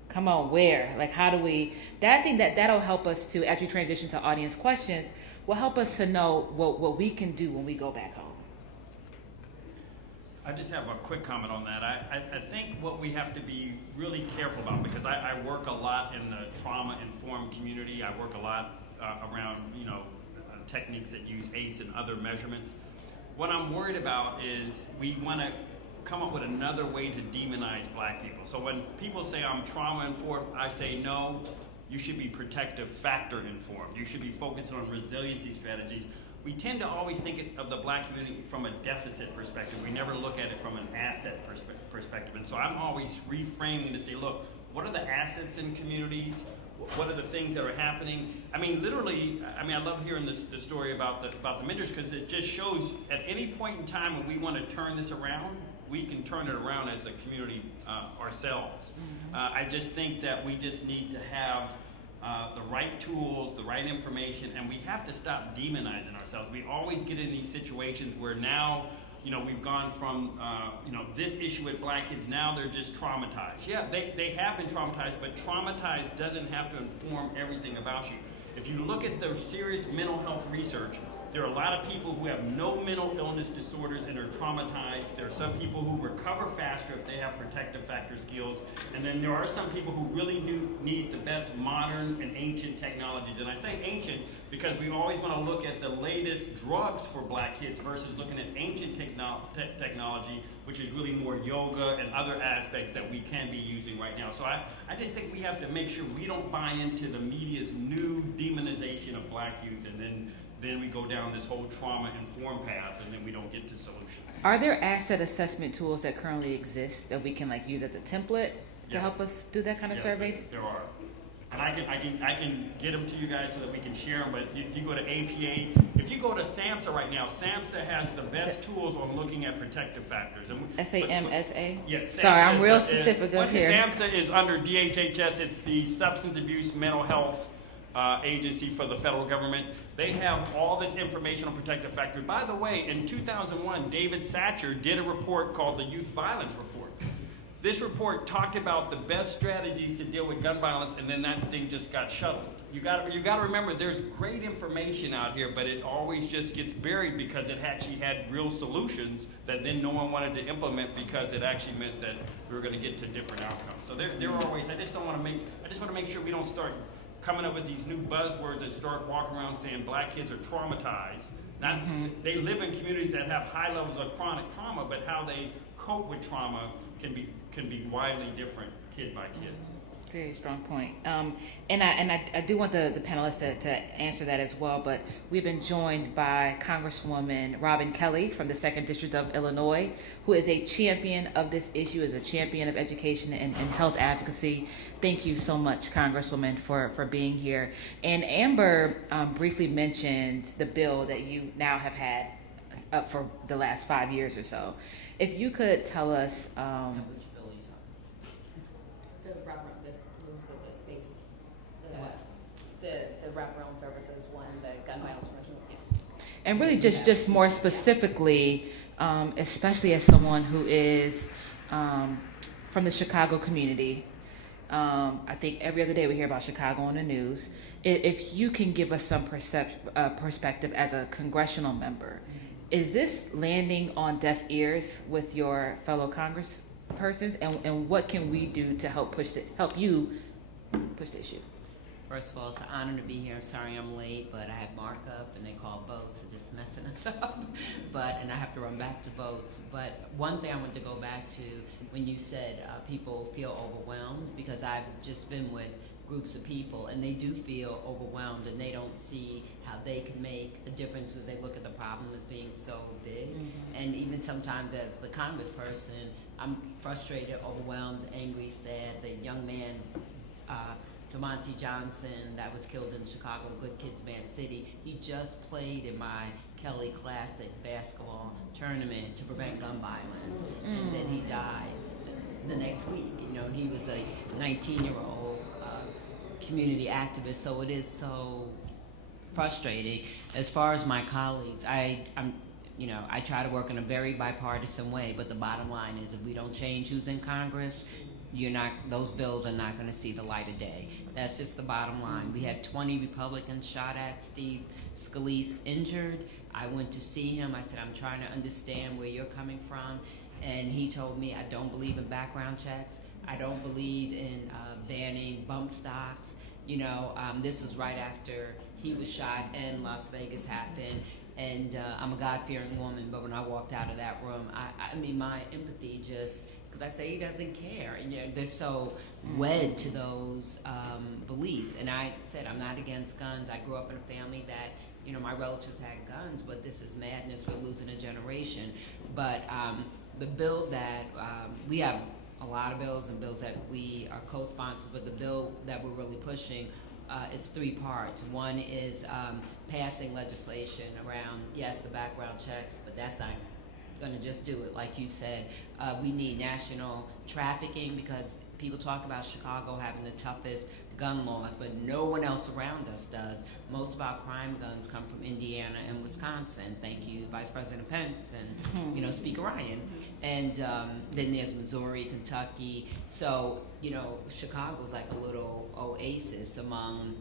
come on, where? Like, how do we, I think that'll help us to, as we transition to audience questions, will help us to know what we can do when we go back home. I just have a quick comment on that. I think what we have to be really careful about, because I work a lot in the trauma-informed community. I work a lot around, techniques that use ACE and other measurements. What I'm worried about is we want to come up with another way to demonize Black people. So when people say I'm trauma-informed, I say no, you should be protective factor-informed. You should be focused on resiliency strategies. We tend to always think of the Black community from a deficit perspective. We never look at it from an asset perspective. And so I'm always reframing to say, look, what are the assets in communities? What are the things that are happening? I mean, literally, I love hearing the story about the mentors, because it just shows at any point in time when we want to turn this around, we can turn it around as a community ourselves. I just think that we just need to have the right tools, the right information, and we have to stop demonizing ourselves. We always get in these situations where now, we've gone from, this issue with Black kids, now they're just traumatized. Yeah, they have been traumatized, but traumatized doesn't have to inform everything about you. If you look at the serious mental health research, there are a lot of people who have no mental illness disorders and are traumatized. There are some people who recover faster if they have protective factor skills. And then there are some people who really need the best modern and ancient technologies. And I say ancient because we always want to look at the latest drugs for Black kids versus looking at ancient technology, which is really more yoga and other aspects that we can be using right now. So I just think we have to make sure we don't buy into the media's new demonization of Black youth, and then we go down this whole trauma-informed path, and then we don't get to solution. Are there asset assessment tools that currently exist that we can use as a template to help us do that kind of survey? There are. And I can get them to you guys so that we can share them, but if you go to APA, if you go to SAMHSA right now, SAMHSA has the best tools on looking at protective factors. SAMSA? Yes. Sorry, I'm real specific up here. SAMHSA is under DHHS. It's the Substance Abuse Mental Health agency for the federal government. They have all this information on protective factors. By the way, in 2001, David Satcher did a report called the Youth Violence Report. This report talked about the best strategies to deal with gun violence, and then that thing just got shuttled. You got to remember, there's great information out here, but it always just gets buried because it actually had real solutions that then no one wanted to implement because it actually meant that we were going to get to different outcomes. So there are ways. I just want to make sure we don't start coming up with these new buzzwords and start walking around saying Black kids are traumatized. They live in communities that have high levels of chronic trauma, but how they cope with trauma can be widely different kid by kid. Very strong point. And I do want the panelists to answer that as well, but we've been joined by Congresswoman Robin Kelly from the 2nd District of Illinois, who is a champion of this issue, is a champion of education and health advocacy. Thank you so much, Congresswoman, for being here. And Amber briefly mentioned the bill that you now have had up for the last 5 years or so. If you could tell us... The wraparound services one, the gun violence prevention. And really just more specifically, especially as someone who is from the Chicago community, I think every other day we hear about Chicago on the news. If you can give us some perspective as a congressional member, is this landing on deaf ears with your fellow congresspersons, and what can we do to help you push the issue? First of all, it's an honor to be here. I'm sorry I'm late, but I had markup and they called votes, so just messing us up. And I have to run back to votes. But one thing I want to go back to when you said people feel overwhelmed, because I've just been with groups of people and they do feel overwhelmed and they don't see how they can make a difference because they look at the problem as being so big. Mm-hmm. And even sometimes as the congressperson, I'm frustrated, overwhelmed, angry, sad. The young man, Monty Johnson, that was killed in Chicago, Good Kids Bad City. He just played in my Kelly Classic basketball tournament to prevent gun violence, and then he died the next week. You know, he was a 19-year-old community activist, so it is so frustrating. As far as my colleagues, I try to work in a very bipartisan way, but the bottom line is if we don't change who's in Congress, those bills are not going to see the light of day. That's just the bottom line. We had 20 Republicans shot at, Steve Scalise injured. I went to see him. I said, I'm trying to understand where you're coming from. And he told me, I don't believe in background checks. I don't believe in banning bump stocks. This was right after he was shot and Las Vegas happened. And I'm a God-fearing woman, but when I walked out of that room, I mean, my empathy just... because I say he doesn't care, and they're so wed to those beliefs. And I said, I'm not against guns. I grew up in a family that, my relatives had guns, but this is madness. We're losing a generation. But the bill that, we have a lot of bills and bills that we are co-sponsors, but the bill that we're really pushing is 3 parts. One is passing legislation around, yes, the background checks, but that's not going to just do it. Like you said, we need national trafficking because people talk about Chicago having the toughest gun laws, but no one else around us does. Most of our crime guns come from Indiana and Wisconsin. Thank you, Vice President Pence and Speaker Ryan. And then there's Missouri, Kentucky. So Chicago's like a little oasis among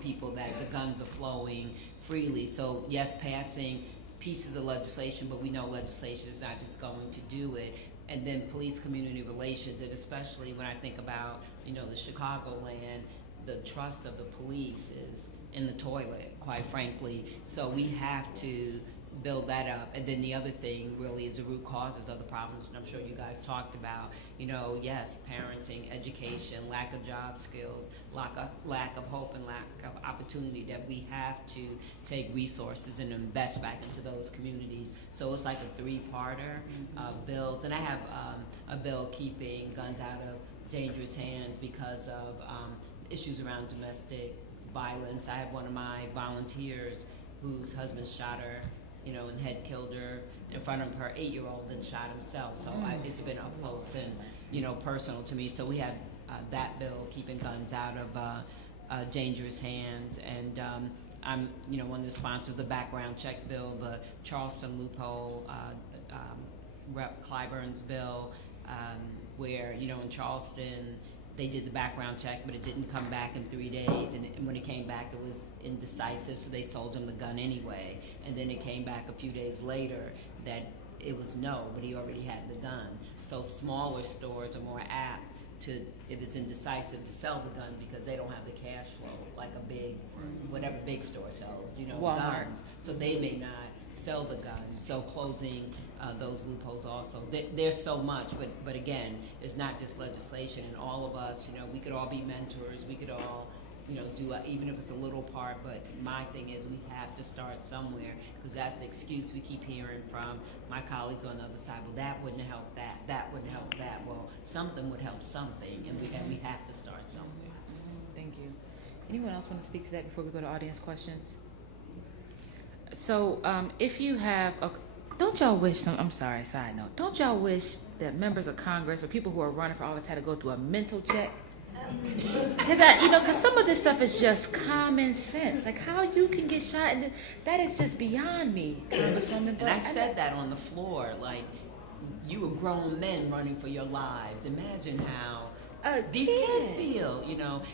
people that the guns are flowing freely. So yes, passing pieces of legislation, but we know legislation is not just going to do it. And then police community relations, and especially when I think about, the Chicagoland, the trust of the police is in the toilet, quite frankly. So we have to build that up. And then the other thing really is the root causes of the problems, and I'm sure you guys talked about, yes, parenting, education, lack of job skills, lack of hope and lack of opportunity, that we have to take resources and invest back into those communities. So it's like a 3-parter bill. Then I have a bill keeping guns out of dangerous hands because of issues around domestic violence. I have one of my volunteers whose husband shot her, and had killed her in front of her 8-year-old and shot himself. So it's been up close and, personal to me. So we have that bill, keeping guns out of dangerous hands. And I'm, one of the sponsors of the background check bill, the Charleston loophole, Rep. Clyburn's bill, where, in Charleston, they did the background check, but it didn't come back in 3 days. And when it came back, it was indecisive, so they sold him the gun anyway. And then it came back a few days later that it was no, but he already had the gun. So smaller stores are more apt to, if it's indecisive, to sell the gun because they don't have the cash flow like a big, whatever big store sells, Walmart. guns. So they may not sell the guns. So closing those loopholes also. There's so much, but again, it's not just legislation. And all of us, we could all be mentors. We could all, do even if it's a little part. But my thing is, we have to start somewhere, because that's the excuse we keep hearing from my colleagues on the other side. Well, that wouldn't help that. That wouldn't help that. Well, something would help something, and we have to start somewhere. Thank you. Anyone else want to speak to that before we go to audience questions? So, if you have don't y'all wish I'm sorry, side note, don't y'all wish that members of Congress or people who are running for office had to go through a mental check? Because some of this stuff is just common sense. Like how you can get shot, and that is just beyond me, Congresswoman. And I said that on the floor, like, you were grown men running for your lives. Imagine how these kids feel,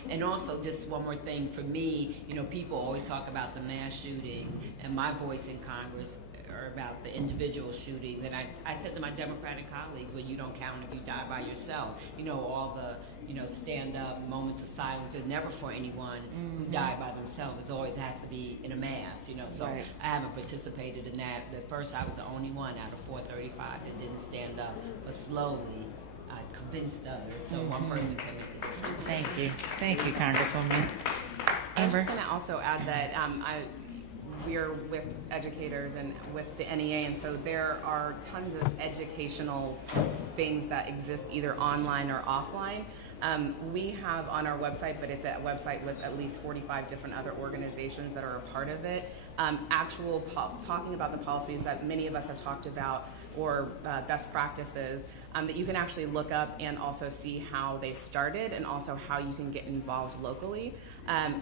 And also, just one more thing for me, people always talk about the mass shootings, and my voice in Congress are about the individual shootings. And I said to my Democratic colleagues, well, you don't count if you die by yourself. All the, stand-up moments of silence is never for anyone who died by themselves. It always has to be in a mass, So Right. I haven't participated in that. At first, I was the only one out of 435 that didn't stand up, but slowly I convinced others. So one person can make the difference. Thank you, Congresswoman. I was Amber? just going to also add that we're with educators and with the NEA, and so there are tons of educational things that exist either online or offline. We have on our website, but it's a website with at least 45 different other organizations that are a part of it, talking about the policies that many of us have talked about, or best practices that you can actually look up and also see how they started, and also how you can get involved locally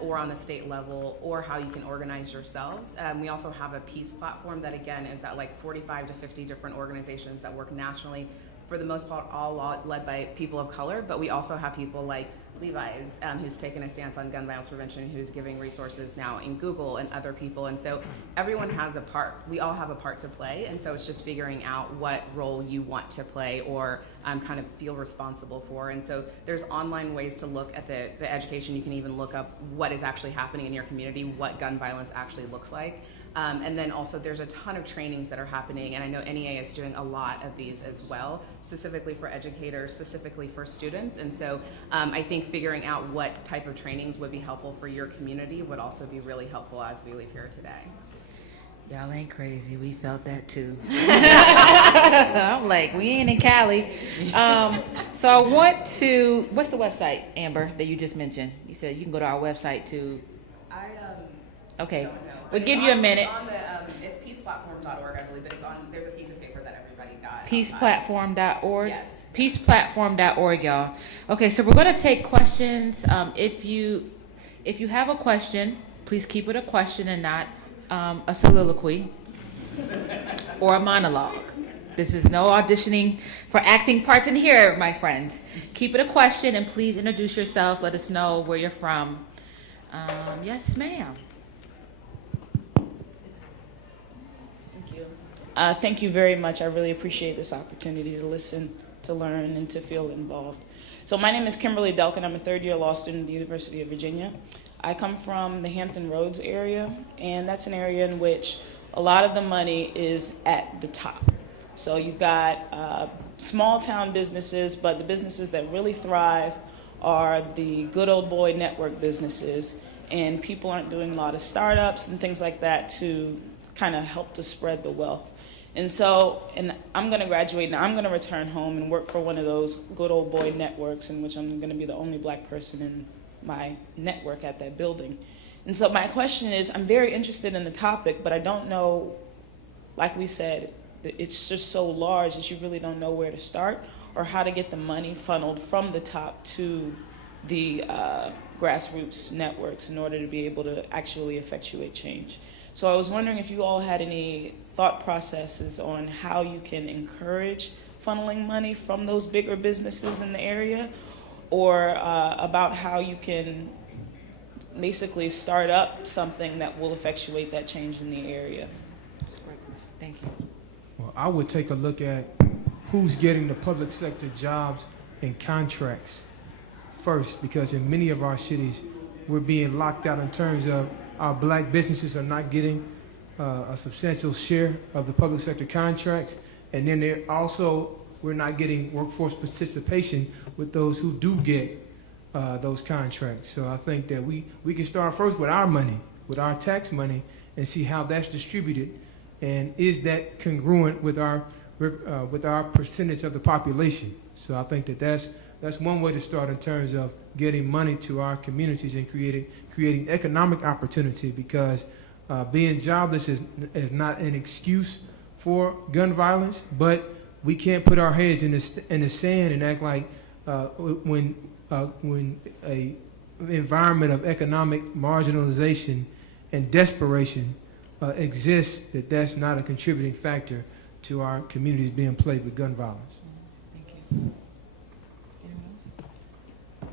or on the state level, or how you can organize yourselves. We also have a peace platform that, again, is that like 45 to 50 different organizations that work nationally, for the most part all led by people of color, but we also have people like Levi's, who's taken a stance on gun violence prevention, who's giving resources now in Google, and other people. And so everyone has a part. We all have a part to play. And so it's just figuring out what role you want to play, or kind of feel responsible for. And so there's online ways to look at the education. You can even look up what is actually happening in your community, what gun violence actually looks like. And then also there's a ton of trainings that are happening, and I know NEA is doing a lot of these as well, specifically for educators, specifically for students. And so I think figuring out what type of trainings would be helpful for your community would also be really helpful as we leave here today. Y'all ain't crazy. We felt that too. So I'm like, we ain't in Cali. So I want to, what's the website, Amber, that you just mentioned? You said you can go to our website to. Okay. Don't know. We'll give you a minute. It's peaceplatform.org, I believe, but there's a piece of paper that everybody got. Peaceplatform.org? Yes. Peaceplatform.org, y'all. Okay, so we're going to take questions. If you have a question, please keep it a question and not a soliloquy or a monologue. This is no auditioning for acting parts in here, my friends. Keep it a question, and please introduce yourself. Let us know where you're from. Yes, ma'am. Thank you very much. I really appreciate this opportunity to listen, to learn, and to feel involved. So my name is Kimberly Delkin. I'm a third-year law student at the University of Virginia. I come from the Hampton Roads area, and that's an area in which a lot of the money is at the top. So you've got small-town businesses, but the businesses that really thrive are the good old boy network businesses, and people aren't doing a lot of startups and things like that to kind of help to spread the wealth. And I'm going to graduate, and I'm going to return home and work for one of those good old boy networks, in which I'm going to be the only black person in my network at that building. And so my question is, I'm very interested in the topic, but I don't know, like we said, it's just so large that you really don't know where to start or how to get the money funneled from the top to the grassroots networks in order to be able to actually effectuate change. So I was wondering if you all had any thought processes on how you can encourage funneling money from those bigger businesses in the area, or about how you can basically start up something that will effectuate that change in the area. Thank you. Well, I would take a look at who's getting the public sector jobs and contracts first, because in many of our cities, we're being locked out in terms of our black businesses are not getting a substantial share of the public sector contracts. And then we're not getting workforce participation with those who do get those contracts. So I think that we can start first with our money, with our tax money, and see how that's distributed, and is that congruent with our percentage of the population. So I think that that's one way to start in terms of getting money to our communities and creating economic opportunity, because being jobless is not an excuse for gun violence, but we can't put our heads in the sand and act like when a environment of economic marginalization and desperation exists, that's not a contributing factor to our communities being plagued with gun violence. Thank you. Anyone else?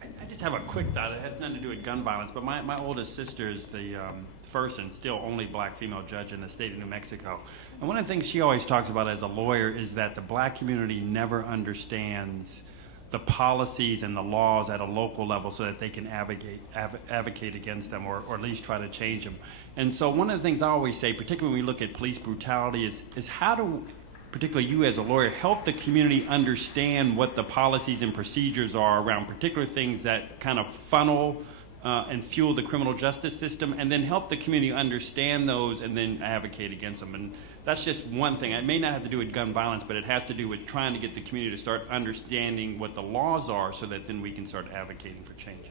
I just have a quick thought. It has nothing to do with gun violence, but my oldest sister is the first and still only black female judge in the state of New Mexico. And one of the things she always talks about as a lawyer is that the black community never understands the policies and the laws at a local level so that they can advocate against them, or at least try to change them. And so one of the things I always say, particularly when we look at police brutality, is how do, particularly you as a lawyer, help the community understand what the policies and procedures are around particular things that kind of funnel and fuel the criminal justice system, and then help the community understand those and then advocate against them. And that's just one thing. It may not have to do with gun violence, but it has to do with trying to get the community to start understanding what the laws are so that then we can start advocating for change.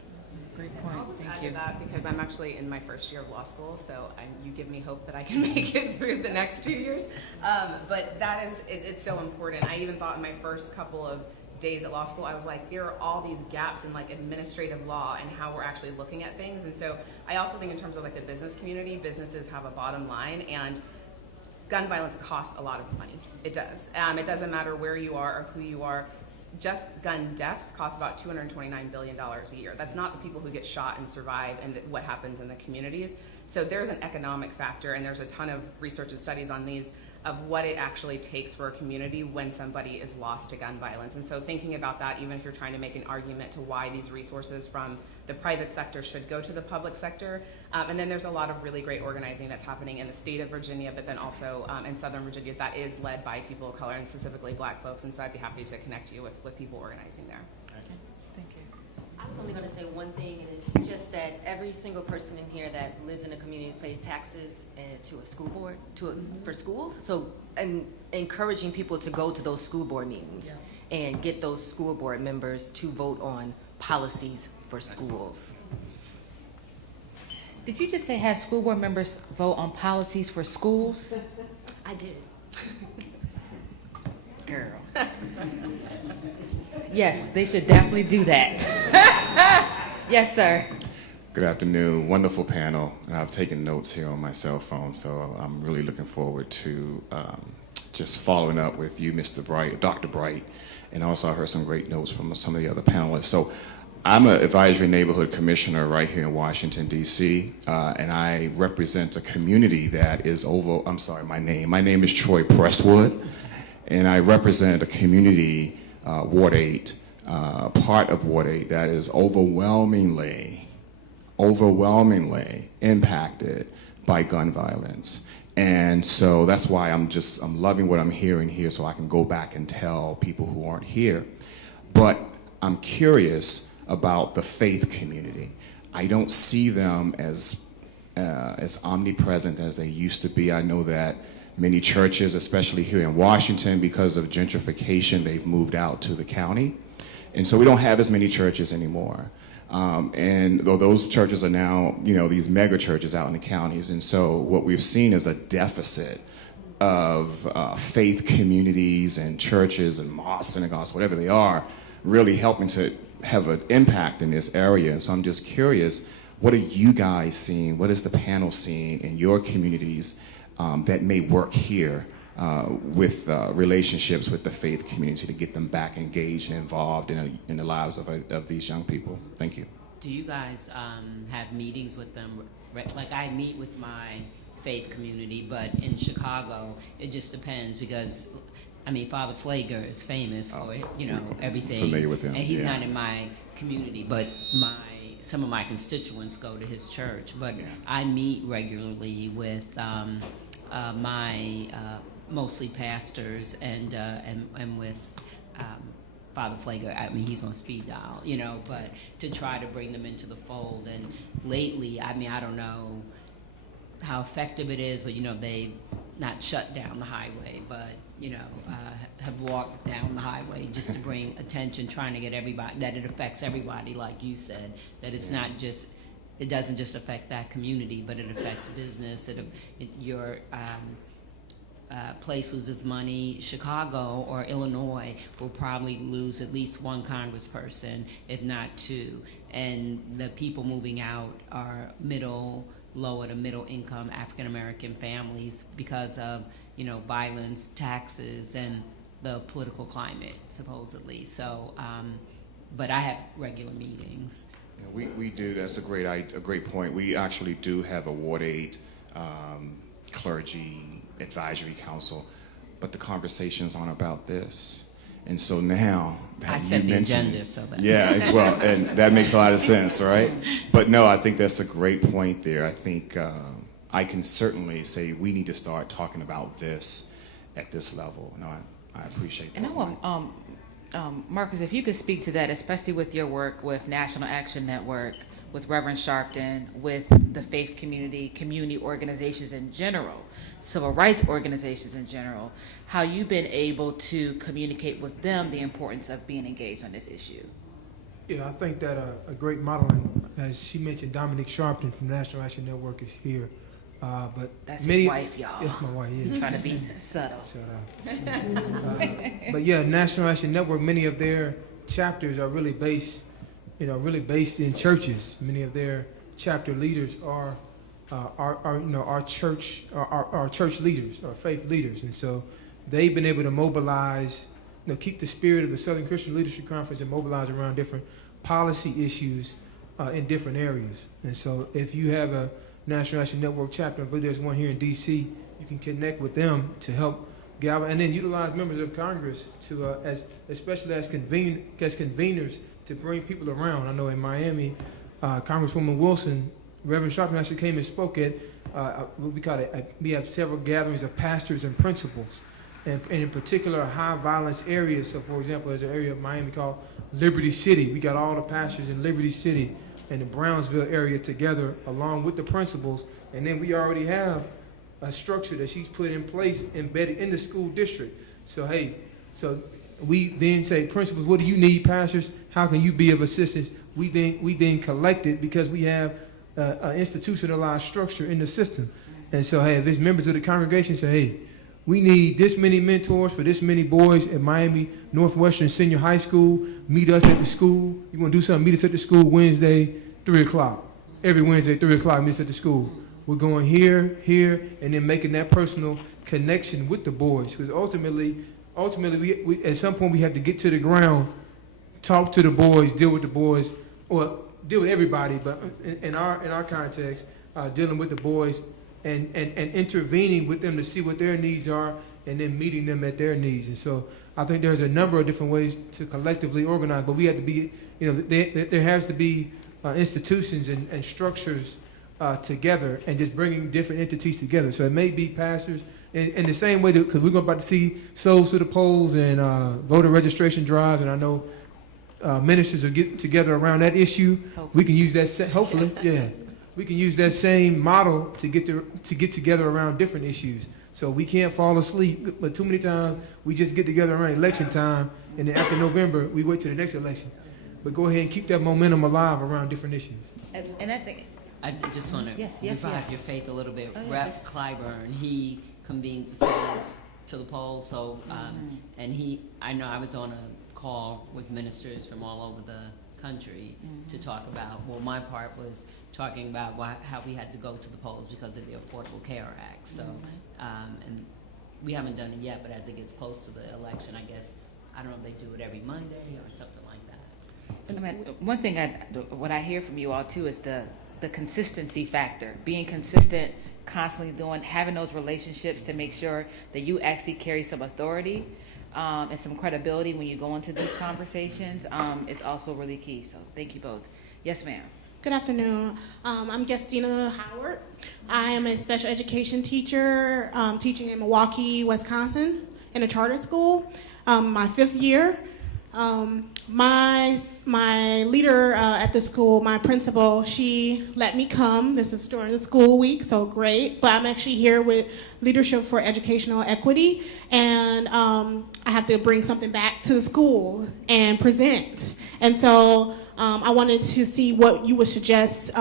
Great point. I'll just Thank add you. to that because I'm actually in my first year of law school, so you give me hope that I can make it through the next 2 years. But it's so important. I even thought in my first couple of days at law school, I was like, there are all these gaps in like administrative law and how we're actually looking at things. And so I also think in terms of like the business community, businesses have a bottom line, and gun violence costs a lot of money. It does. It doesn't matter where you are or who you are. Just gun deaths cost about $229 billion a year. That's not the people who get shot and survive and what happens in the communities. So there's an economic factor, and there's a ton of research and studies on these of what it actually takes for a community when somebody is lost to gun violence. And so thinking about that, even if you're trying to make an argument to why these resources from the private sector should go to the public sector. And then there's a lot of really great organizing that's happening in the state of Virginia, but then also in Southern Virginia that is led by people of color and specifically black folks. And so I'd be happy to connect you with people organizing there. Thank you. I was only going to say one thing, and it's just that every single person in here that lives in a community pays taxes to a school board, for schools. So, and encouraging people to go to those school board meetings and get those school board members to vote on policies for schools. Did you just say have school board members vote on policies for schools? I did. Girl. Yes, they should definitely do that. Yes, sir. Good afternoon. Wonderful panel. And I've taken notes here on my cell phone, so I'm really looking forward to just following up with you, Mr. Bright, Dr. Bright, and also I heard some great notes from some of the other panelists. So I'm an advisory neighborhood commissioner right here in Washington, D.C., and I represent a community that is my name is Troy Presswood, and I represent a community, Ward 8, part of Ward 8 that is overwhelmingly impacted by gun violence. And so that's why I'm loving what I'm hearing here so I can go back and tell people who aren't here. But I'm curious about the faith community. I don't see them as omnipresent as they used to be. I know that many churches, especially here in Washington, because of gentrification, they've moved out to the county. And so we don't have as many churches anymore. And though those churches are now, these mega churches out in the counties. And so what we've seen is a deficit of faith communities and churches and mosques, synagogues, whatever they are, really helping to have an impact in this area. And so I'm just curious, what are you guys seeing? What is the panel seeing in your communities that may work here with relationships with the faith community to get them back engaged and involved in the lives of these young people? Thank you. Do you guys have meetings with them? Like I meet with my faith community, but in Chicago, it just depends because, Father Flager is famous for, everything. Familiar with him. And he's not in my community, but my some of my constituents go to his church, but I meet regularly with my mostly pastors and with Father Flager. I mean, he's on speed dial, you know, but to try to bring them into the fold. And lately, I mean, I don't know how effective it is, but you know, they not shut down the highway, but you know, have walked down the highway just to bring attention, trying to get everybody, that it affects everybody, like you said, that it's not just, it doesn't just affect that community, but it affects business. Your place loses money. Chicago or Illinois will probably lose at least one congressperson, if not two. And the people moving out are lower to middle income African American families because of, you know, violence, taxes, and the political climate, supposedly. So, but I have regular meetings. Yeah, we do. That's a great point. We actually do have a Ward 8 clergy advisory council, but the conversations aren't about this. And so now that I you set the mentioned agenda, it, so that yeah, well, and that makes a lot of sense, right? But no, I think that's a great point there. I think I can certainly say we need to start talking about this at this level. No, I appreciate that. And I want, Marcus, if you could speak to that, especially with your work with National Action Network, with Reverend Sharpton, with the faith community organizations in general, civil rights organizations in general, how you've been able to communicate with them the importance of being engaged on this issue. Yeah, I think that a great model, and as she mentioned, Dominique Sharpton from National Action Network is here. But That's many, his wife, y'all. That's my wife, yeah. Trying to be subtle. Shut up. But yeah, National Action Network, many of their chapters are really based in churches. Many of their chapter leaders are church leaders, our faith leaders, and so they've been able to mobilize, keep the spirit of the Southern Christian Leadership Conference and mobilize around different policy issues in different areas. And so, if you have a National Action Network chapter, I believe there's one here in D.C., you can connect with them to help gather, and then utilize members of Congress to, especially as conveners, to bring people around. I know in Miami, Congresswoman Wilson, Reverend Sharpton actually came and spoke at what we call we have several gatherings of pastors and principals, and in particular high violence areas. So, for example, there's an area of Miami called Liberty City. We got all the pastors in Liberty City and the Brownsville area together, along with the principals, and then we already have a structure that she's put in place, embedded in the school district. So, we then say, principals, what do you need, pastors? How can you be of assistance? We then collect it because we have an institutionalized structure in the system. And so, hey, if it's members of the congregation say, hey, we need this many mentors for this many boys at Miami Northwestern Senior High School, meet us at the school. You want to do something, meet us at the school Wednesday, 3 o'clock. Every Wednesday, 3 o'clock, meet us at the school. We're going here, and then making that personal connection with the boys. Because ultimately, we at some point we have to get to the ground, talk to the boys, deal with the boys, or deal with everybody. But in our context, dealing with the boys and intervening with them to see what their needs are, and then meeting them at their needs. And so I think there's a number of different ways to collectively organize. But we have to be, there has to be institutions and structures together, and just bringing different entities together. So it may be pastors. In the same way, because we're about to see souls to the polls and voter registration drives, and I know ministers will get together around that issue. Hopefully. We can use that. Hopefully, yeah, we can use that same model to get together around different issues. So we can't fall asleep. But too many times we just get together around election time, and then after November we wait till the next election. But go ahead and keep that momentum alive around different issues. And I think I just want to Yes. revive your faith a little bit. Oh, yeah. Rep. Clyburn, he convenes the souls to the polls. So, and I know I was on a call with ministers from all over the country to talk about, well, my part was talking about how we had to go to the polls because of the Affordable Care Act. So, and we haven't done it yet, but as it gets close to the election, I guess, I don't know if they do it every Monday or something like that. I mean, one thing what I hear from you all too is the consistency factor, being consistent, constantly having those relationships to make sure that you actually carry some authority and some credibility when you go into these conversations is also really key. So thank you both. Yes, ma'am. Good afternoon. I'm Gestina Howard. I am a special education teacher teaching in Milwaukee, Wisconsin in a charter school. My 5th year. My leader at the school, my principal, she let me come. This is during the school week, so great. But I'm actually here with Leadership for Educational Equity, and I have to bring something back to the school and present. And so I wanted to see what you would suggest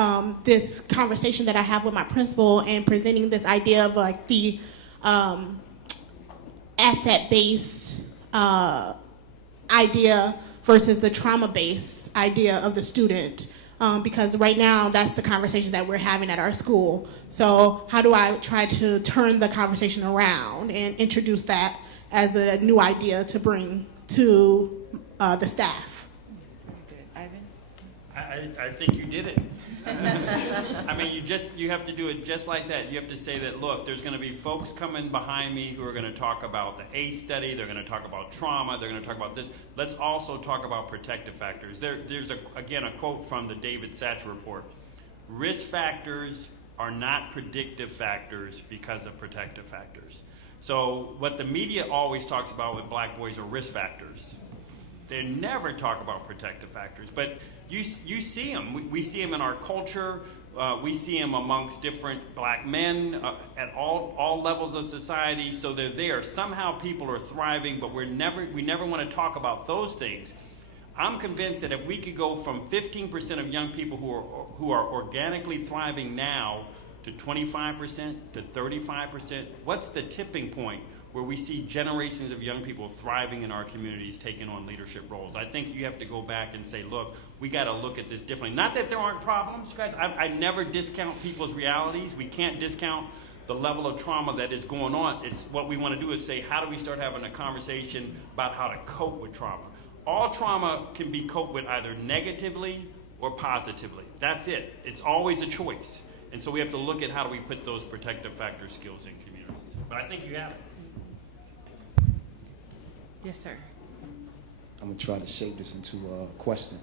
this conversation that I have with my principal and presenting this idea of like the asset-based idea versus the trauma-based idea of the student. Because right now, that's the conversation that we're having at our school. So how do I try to turn the conversation around and introduce that as a new idea to bring to the staff? I think you did it. I mean, you have to do it just like that. You have to say that, look, there's going to be folks coming behind me who are going to talk about the ACE study. They're going to talk about trauma. They're going to talk about this. Let's also talk about protective factors. There's, again, a quote from the David Satcher report. Risk factors are not predictive factors because of protective factors. So what the media always talks about with black boys are risk factors. They never talk about protective factors. But you see them. We see them in our culture. We see them amongst different black men at all levels of society. So they're there. Somehow people are thriving, but we never want to talk about those things. I'm convinced that if we could go from 15% of young people who are organically thriving now to 25% to 35%, what's the tipping point where we see generations of young people thriving in our communities, taking on leadership roles? I think you have to go back and say, look, we got to look at this differently. Not that there aren't problems, guys. I never discount people's realities. We can't discount the level of trauma that is going on. It's what we want to do is say, how do we start having a conversation about how to cope with trauma? All trauma can be coped with either negatively or positively. That's it. It's always a choice. And so we have to look at how do we put those protective factor skills in communities. But I think you have it. Yes, sir. I'm gonna try to shape this into a question.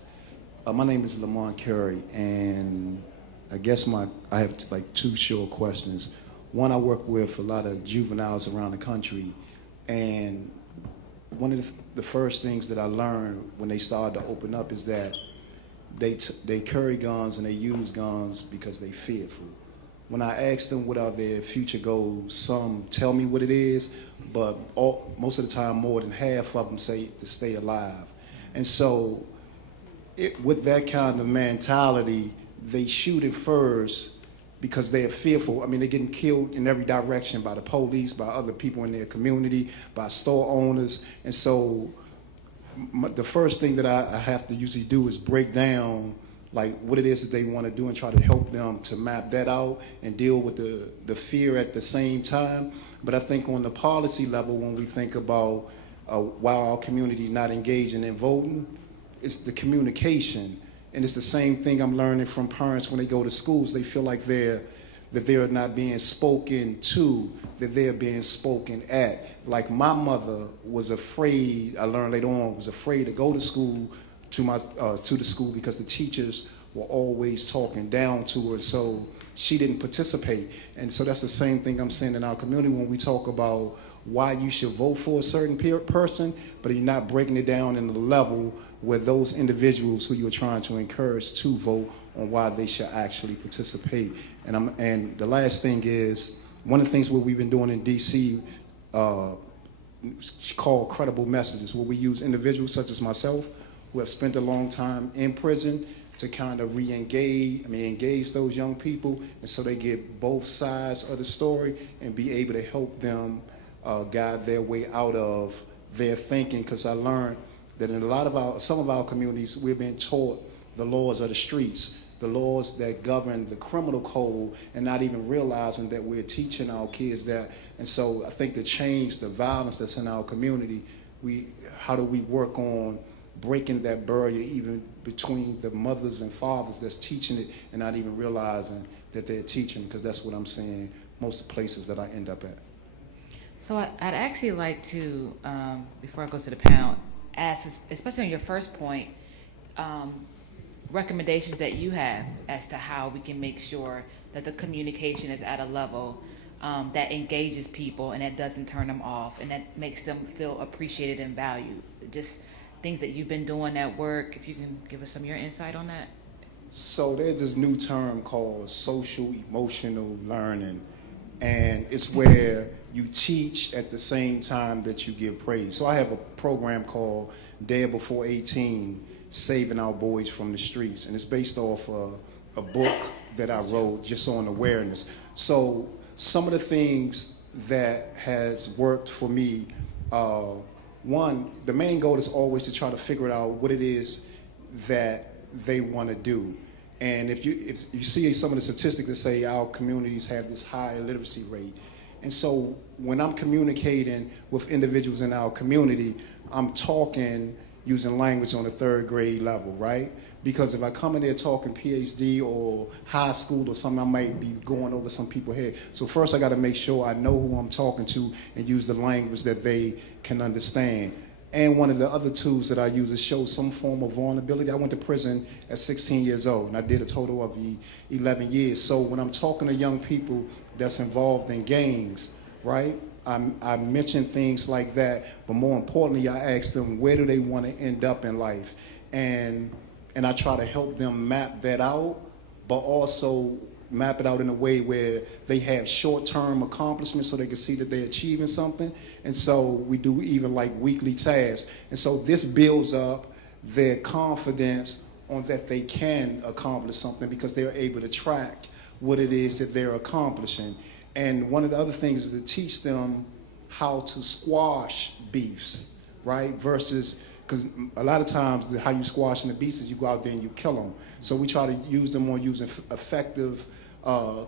My name is Lamont Curry, and I guess I have like 2 short questions. One, I work with a lot of juveniles around the country, and one of the first things that I learned when they started to open up is that they carry guns and they use guns because they fearful. When I ask them what are their future goals, some tell me what it is, but most of the time, more than half of them say to stay alive. And so with that kind of mentality, they shoot it first because they're fearful. I mean, they're getting killed in every direction by the police, by other people in their community, by store owners. And so the first thing that I have to usually do is break down like what it is that they want to do and try to help them to map that out and deal with the fear at the same time. But I think on the policy level, when we think about why our community is not engaging in voting, it's the communication. And it's the same thing I'm learning from parents when they go to schools. They feel like they're not being spoken to, that they're being spoken at. Like my mother was afraid, I learned later on, was afraid to go to school, to the school because the teachers were always talking down to her, so she didn't participate. And so that's the same thing I'm saying in our community when we talk about why you should vote for a certain person, but you're not breaking it down in the level where those individuals who you're trying to encourage to vote on why they should actually participate. And the last thing is, one of the things what we've been doing in DC called credible messages, where we use individuals such as myself who have spent a long time in prison to kind of engage those young people, and so they get both sides of the story and be able to help them guide their way out of their thinking. Because I learned that in some of our communities, we're being taught the laws of the streets, the laws that govern the criminal code, and not even realizing that we're teaching our kids that. And so I think to change the violence that's in our community, how do we work on breaking that barrier even between the mothers and fathers that's teaching it and not even realizing that they're teaching, because that's what I'm seeing most of the places that I end up at. So I'd actually like to, before I go to the panel, ask, especially on your first point, recommendations that you have as to how we can make sure that the communication is at a level that engages people and that doesn't turn them off and that makes them feel appreciated and valued. Just things that you've been doing at work, if you can give us some of your insight on that. So there's this new term called social emotional learning, and it's where you teach at the same time that you give praise. So I have a program called Dead Before 18, Saving Our Boys from the Streets, and it's based off a book that I wrote just on awareness. So some of the things that has worked for me, one, the main goal is always to try to figure out what it is that they want to do. And if you see some of the statistics that say our communities have this high literacy rate, and so when I'm communicating with individuals in our community, I'm talking using language on the 3rd grade level, right? Because if I come in there talking PhD or high school or something, I might be going over some people's head. So first I got to make sure I know who I'm talking to and use the language that they can understand. And one of the other tools that I use is show some form of vulnerability. I went to prison at 16 years old, and I did a total of 11 years. So when I'm talking to young people that's involved in gangs, right, I mention things like that, but more importantly, I ask them, where do they want to end up in life? And I try to help them map that out, but also map it out in a way where they have short-term accomplishments so they can see that they're achieving something. And so we do even like weekly tasks. And so this builds up their confidence on that they can accomplish something because they're able to track what it is that they're accomplishing. And one of the other things is to teach them how to squash beefs, right? Versus, because a lot of times how you squash the beefs is you go out there and you kill them. So we try to use them on using effective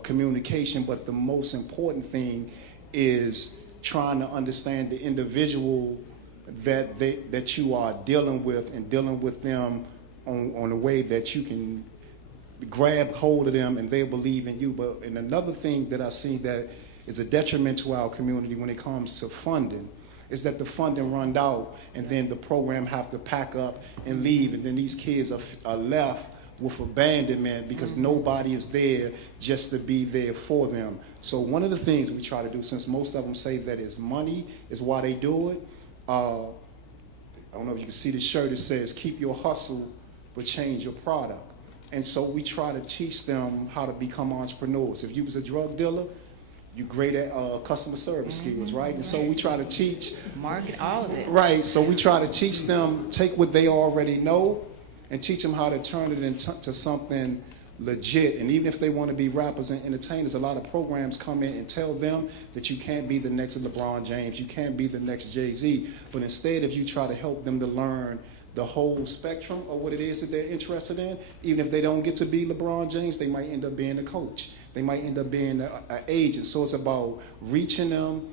communication, but the most important thing is trying to understand the individual that you are dealing with and dealing with them on a way that you can grab hold of them and they believe in you. And another thing that I see that is a detriment to our community when it comes to funding is that the funding runs out and then the program have to pack up and leave, and then these kids are left with abandonment because nobody is there just to be there for them. So one of the things we try to do, since most of them say that it's money is why they do it, I don't know if you can see the shirt, it says, keep your hustle, but change your product. And so we try to teach them how to become entrepreneurs. If you was a drug dealer, you're great at customer service skills, right? And so we try to teach. Market, all of it. Right, so we try to teach them, take what they already know and teach them how to turn it into something legit. And even if they want to be rappers and entertainers, a lot of programs come in and tell them that you can't be the next LeBron James, you can't be the next Jay-Z, but instead if you try to help them to learn the whole spectrum of what it is that they're interested in, even if they don't get to be LeBron James, they might end up being a coach. They might end up being an agent. So it's about reaching them,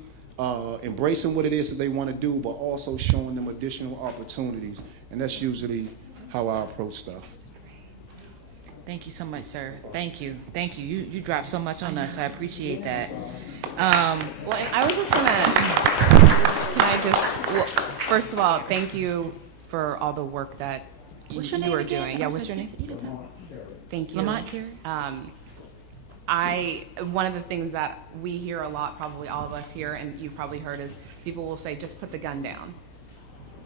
embracing what it is that they want to do, but also showing them additional opportunities. And that's usually how I approach stuff. Thank you so much, sir. Thank you. Thank you. You dropped so much on us. I appreciate that. Well, and I was just first of all, thank you for all the work that you are doing. Yeah, what's your name? Thank you. Lamont Carey? One of the things that we hear a lot, probably all of us here, and you've probably heard, is people will say, just put the gun down.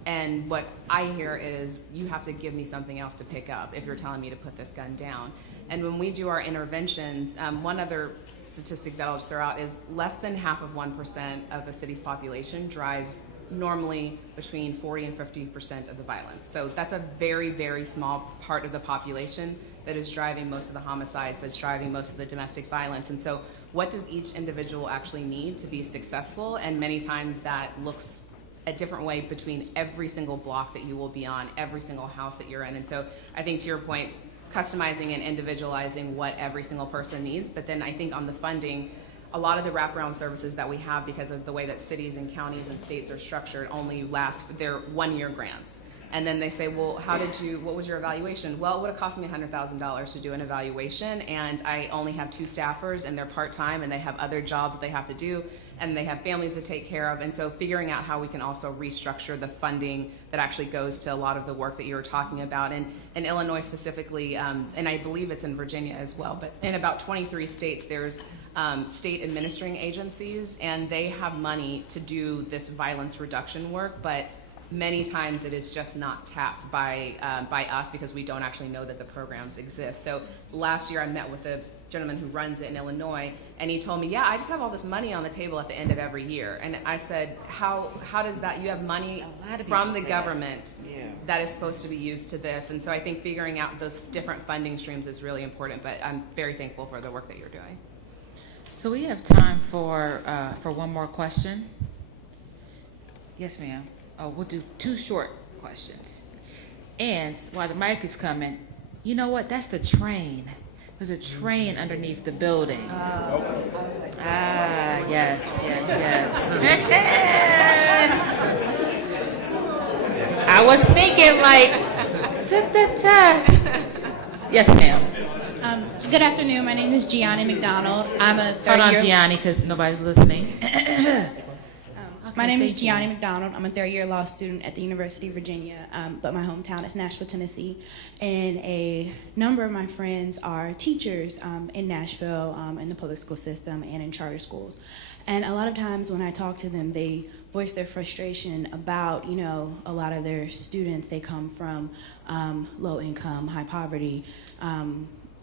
And what I hear is, you have to give me something else to pick up if you're telling me to put this gun down. And when we do our interventions, one other statistic that I'll just throw out is less than 0.5% of a city's population drives normally between 40 and 50% of the violence. So that's a very, very small part of the population that is driving most of the homicides, that's driving most of the domestic violence. And so what does each individual actually need to be successful? And many times that looks a different way between every single block that you will be on, every single house that you're in. And so I think, to your point, customizing and individualizing what every single person needs. But then I think on the funding, a lot of the wraparound services that we have, because of the way that cities and counties and states are structured, only last, they're 1-year grants. And then they say, well, what was your evaluation? Well, it would have cost me $100,000 to do an evaluation, and I only have 2 staffers, and they're part-time, and they have other jobs that they have to do, and they have families to take care of. And so figuring out how we can also restructure the funding that actually goes to a lot of the work that you were talking about. And in Illinois specifically, and I believe it's in Virginia as well, but in about 23 states, there's state administering agencies, and they have money to do this violence reduction work, but many times it is just not tapped by us because we don't actually know that the programs exist. So last year I met with the gentleman who runs it in Illinois, and he told me, yeah, I just have all this money on the table at the end of every year. And I said, how does that, you have money from the government that is supposed to be used to this. And so I think figuring out those different funding streams is really important, but I'm very thankful for the work that you're doing. So we have time for one more question. Yes, ma'am. Oh, we'll do 2 short questions. And while the mic is coming, you know what? That's the train. There's a train underneath the building. Yes. I was thinking like, Yes, ma'am. Good afternoon. My name is Gianni McDonald. I'm a third Hold on, year. Gianni, because nobody's listening. My name is Gianni McDonald. I'm a third-year law student at the University of Virginia, but my hometown is Nashville, Tennessee. And a number of my friends are teachers in Nashville, in the public school system, and in charter schools. And a lot of times when I talk to them, they voice their frustration about, a lot of their students, they come from low income, high poverty,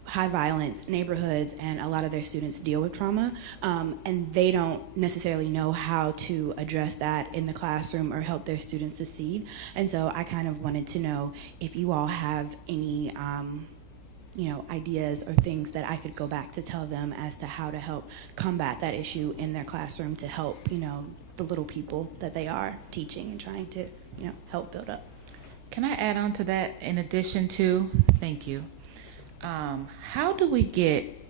high violence neighborhoods, and a lot of their students deal with trauma, and they don't necessarily know how to address that in the classroom or help their students succeed. And so I kind of wanted to know if you all have any ideas or things that I could go back to tell them as to how to help combat that issue in their classroom to help, the little people that they are teaching and trying to, help build up. Can I add on to that in addition to, thank you. How do we get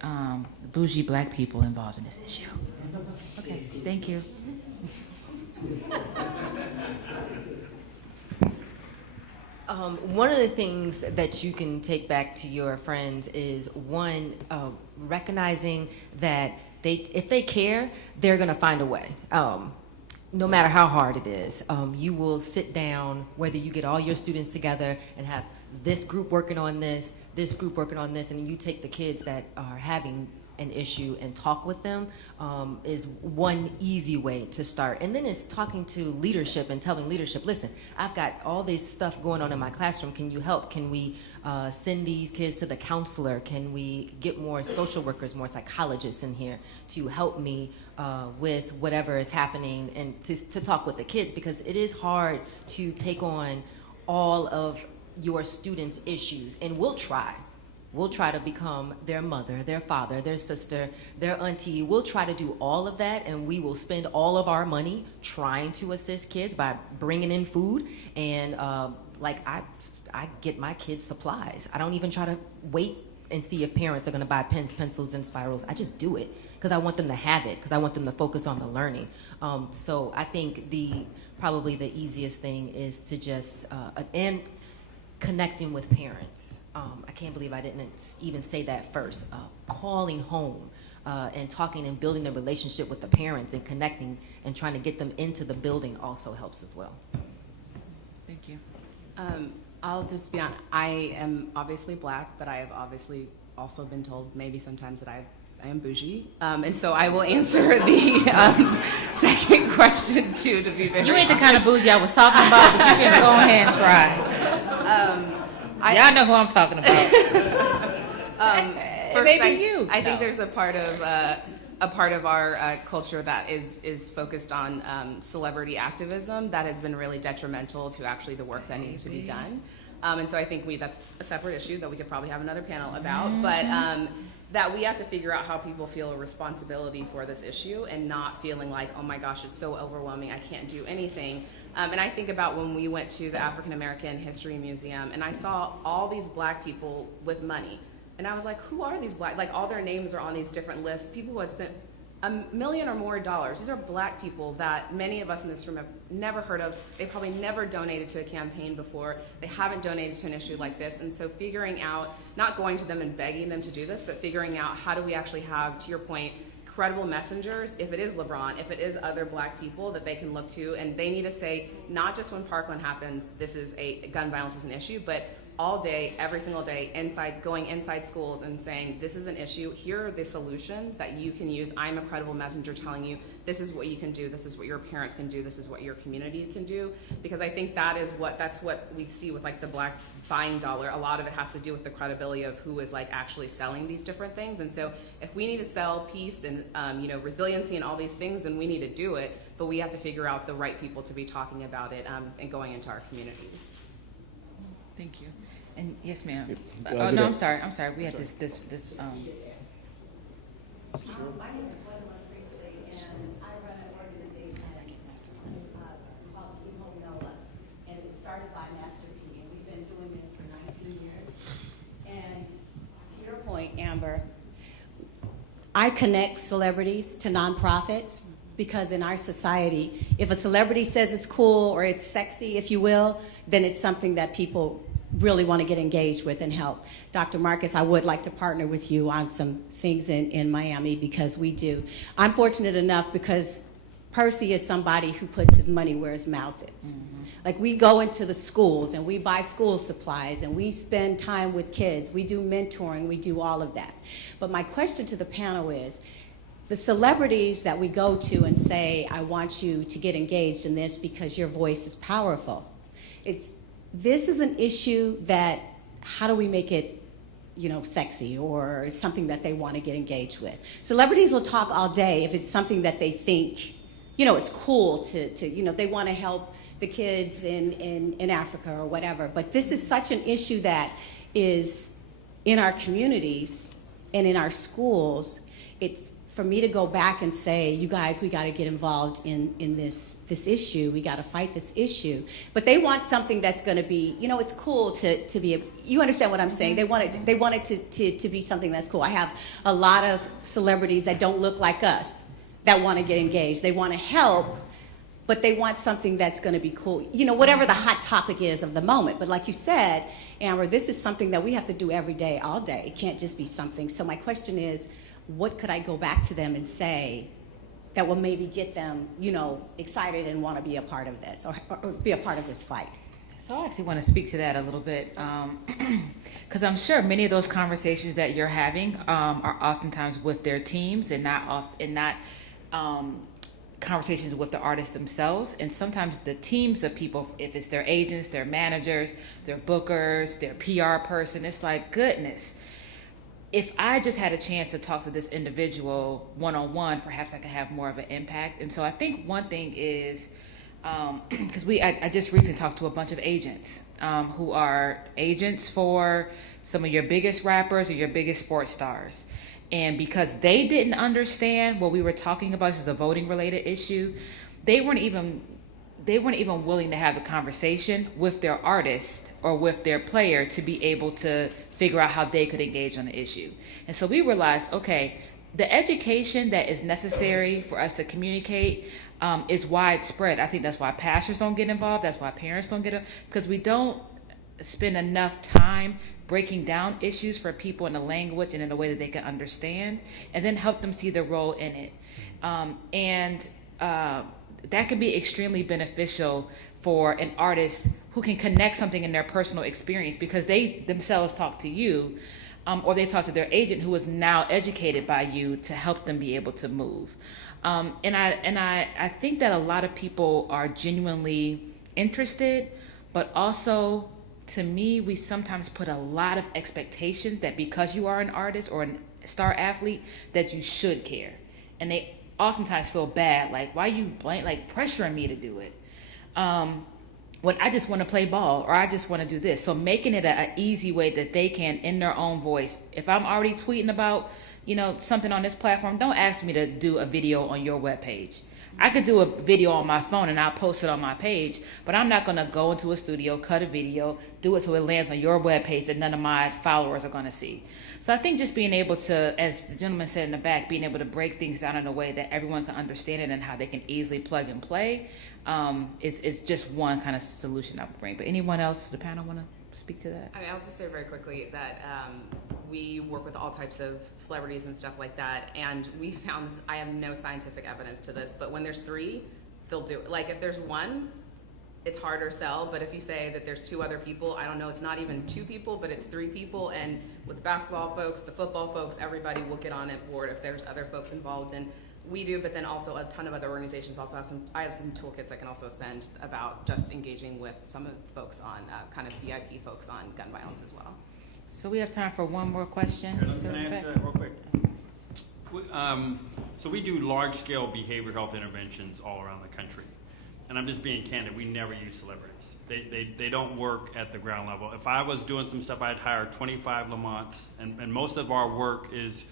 bougie Black people involved in this issue? Okay, thank you. One of the things that you can take back to your friends is, one, recognizing that if they care, they're going to find a way. No matter how hard it is, you will sit down, whether you get all your students together and have this group working on this group working on this, and you take the kids that are having an issue and talk with them, is one easy way to start. And then it's talking to leadership and telling leadership, listen, I've got all this stuff going on in my classroom. Can you help? Can we send these kids to the counselor? Can we get more social workers, more psychologists in here to help me with whatever is happening, and to talk with the kids, because it is hard to take on all of your students' issues. And we'll try to become their mother, their father, their sister, their auntie. We'll try to do all of that, and we will spend all of our money trying to assist kids by bringing in food. And I get my kids supplies. I don't even try to wait and see if parents are going to buy pens, pencils, and spirals. I just do it because I want them to have it, because I want them to focus on the learning. So I think probably the easiest thing is to just and connecting with parents. I can't believe I didn't even say that first. Calling home and talking and building a relationship with the parents and connecting and trying to get them into the building also helps as well. Thank you. I'll just be honest. I am obviously Black, but I have obviously also been told maybe sometimes that I am bougie. And so I will answer the second question too, to be very You ain't the honest. kind of bougie I was talking about, but you can go ahead and try. Y'all know who I'm talking about. First, Maybe I think there's a part of our culture that is focused on celebrity activism that has been really detrimental to actually the work that needs to be done. And so I think that's a separate issue that we could probably have another panel about. But that we have to figure out how people feel a responsibility for this issue and not feeling like, oh my gosh, it's so overwhelming, I can't do anything. And I think about when we went to the African American History Museum and I saw all these Black people with money. And I was like, who are these Black? Like, all their names are on these different lists. People who had spent $1 million or more. These are black people that many of us in this room have never heard of. They probably never donated to a campaign before. They haven't donated to an issue like this. And so figuring out, not going to them and begging them to do this, but figuring out how do we actually have, to your point, credible messengers, if it is LeBron, if it is other black people that they can look to, and they need to say, not just when Parkland happens, this is gun violence is an issue, but all day, every single day, going inside schools and saying, this is an issue, here are the solutions that you can use. I'm a credible messenger telling you, this is what you can do, this is what your parents can do, this is what your community can do. Because I think that's what we see with like the black buying dollar. A lot of it has to do with the credibility of who is like actually selling these different things. And so if we need to sell peace and resiliency and all these things, then we need to do it, but we have to figure out the right people to be talking about it and going into our communities. Thank you. And yes, ma'am. Good No, day. I'm sorry. We had this. My name is Gwendolyn Priestley, and I run an organization called Team Home NOLA, and it was started by Master P, and we've been doing this for 19 years. And to your point, Amber, I connect celebrities to nonprofits because in our society, if a celebrity says it's cool or it's sexy, if you will, then it's something that people really want to get engaged with and help. Dr. Marcus, I would like to partner with you on some things in Miami because we do. I'm fortunate enough because Percy is somebody who puts his money where his mouth is. Mm-hmm. Like we go into the schools and we buy school supplies and we spend time with kids. We do mentoring, we do all of that. But my question to the panel is, the celebrities that we go to and say, I want you to get engaged in this because your voice is powerful. This is an issue that, how do we make it, sexy or something that they want to get engaged with? Celebrities will talk all day if it's something that they think, it's cool to they want to help the kids in Africa or whatever. But this is such an issue that is in our communities and in our schools. It's for me to go back and say, you guys, we got to get involved in this issue. We got to fight this issue. But they want something that's going to be, it's cool to be. You understand what I'm saying? They want it to be something that's cool. I have a lot of celebrities that don't look like us that want to get engaged. They want to help, but they want something that's going to be cool. Whatever the hot topic is of the moment. But like you said, Amber, this is something that we have to do every day, all day. It can't just be something. So my question is, what could I go back to them and say that will maybe get them, excited and want to be a part of this or be a part of this fight? So I actually want to speak to that a little bit, because I'm sure many of those conversations that you're having are oftentimes with their teams and not conversations with the artists themselves. And sometimes the teams of people, if it's their agents, their managers, their bookers, their PR person, it's like, goodness. If I just had a chance to talk to this individual one-on-one, perhaps I could have more of an impact. And so I think one thing is, because I just recently talked to a bunch of agents who are agents for some of your biggest rappers or your biggest sports stars. And because they didn't understand what we were talking about, this is a voting-related issue, they weren't even willing to have the conversation with their artist or with their player to be able to figure out how they could engage on the issue. And so we realized, okay, the education that is necessary for us to communicate is widespread. I think that's why pastors don't get involved. That's why parents don't get involved, because we don't spend enough time breaking down issues for people in a language and in a way that they can understand, and then help them see their role in it. That can be extremely beneficial for an artist who can connect something in their personal experience because they themselves talk to you, or they talk to their agent who is now educated by you to help them be able to move. And I think that a lot of people are genuinely interested, but also, to me, we sometimes put a lot of expectations that because you are an artist or a star athlete, that you should care. And they oftentimes feel bad, like, why you pressuring me to do it? When I just want to play ball or I just want to do this. So making it an easy way that they can, in their own voice. If I'm already tweeting about, something on this platform, don't ask me to do a video on your webpage. I could do a video on my phone and I'll post it on my page, but I'm not gonna go into a studio, cut a video, do it so it lands on your webpage that none of my followers are gonna see. So I think just being able to, as the gentleman said in the back, being able to break things down in a way that everyone can understand it and how they can easily plug and play is just one kind of solution I would bring. But anyone else to the panel wanna speak to that? I mean, I'll just say very quickly that we work with all types of celebrities and stuff like that, and we found this, I have no scientific evidence to this, but when there's 3, they'll do it. Like if there's 1, it's harder sell, but if you say that there's 2 other people, I don't know, it's not even 2 people, but it's 3 people, and with the basketball folks, the football folks, everybody will get on it board if there's other folks involved, and we do, but then also a ton of other organizations also have I have some toolkits I can also send about just engaging with some of the folks on, kind of VIP folks on gun violence as well. So we have time for one more question. Can I answer that real quick? So we do large-scale behavioral health interventions all around the country. And I'm just being candid, we never use celebrities. They don't work at the ground level. If I was doing some stuff, I'd hire 25 Lamonts, and most of our work is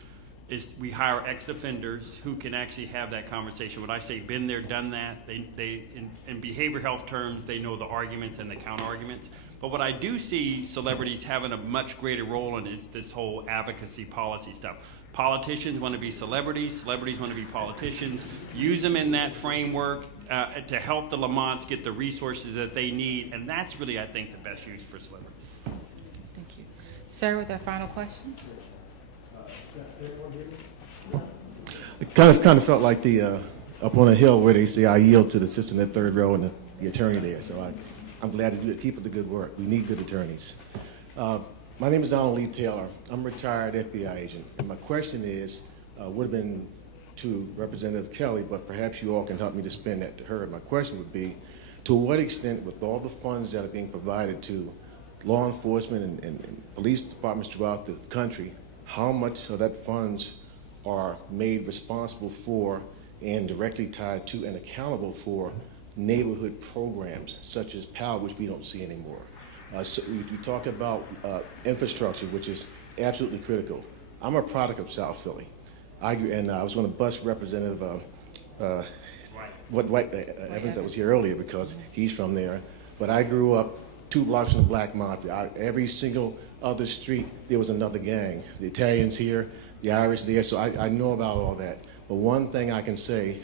we hire ex-offenders who can actually have that conversation. When I say been there, done that, they in behavioral health terms, they know the arguments and the counter-arguments. But what I do see celebrities having a much greater role in is this whole advocacy policy stuff. Politicians want to be celebrities, celebrities want to be politicians. Use them in that framework to help the Lamonts get the resources that they need, and that's really, I think, the best use for celebrities. Thank you. Sir, with our final question? It kind of felt like the up on a hill where they say, I yield to the sister in the third row and the attorney there. So I'm glad to do it. Keep up the good work. We need good attorneys. My name is Donald Lee Taylor. I'm a retired FBI agent. And my question is, would have been to Representative Kelly, but perhaps you all can help me to spin that to her. My question would be, to what extent, with all the funds that are being provided to law enforcement and police departments throughout the country, how much of that funds are made responsible for and directly tied to and accountable for neighborhood programs such as PAL, which we don't see anymore. So we talk about infrastructure, which is absolutely critical. I'm a product of South Philly. I was going to bust Representative White Evans that was here earlier because he's from there. But I grew up 2 blocks from the Black Mafia. Every single other street, there was another gang. The Italians here, the Irish there, so I know about all that. But one thing I can say,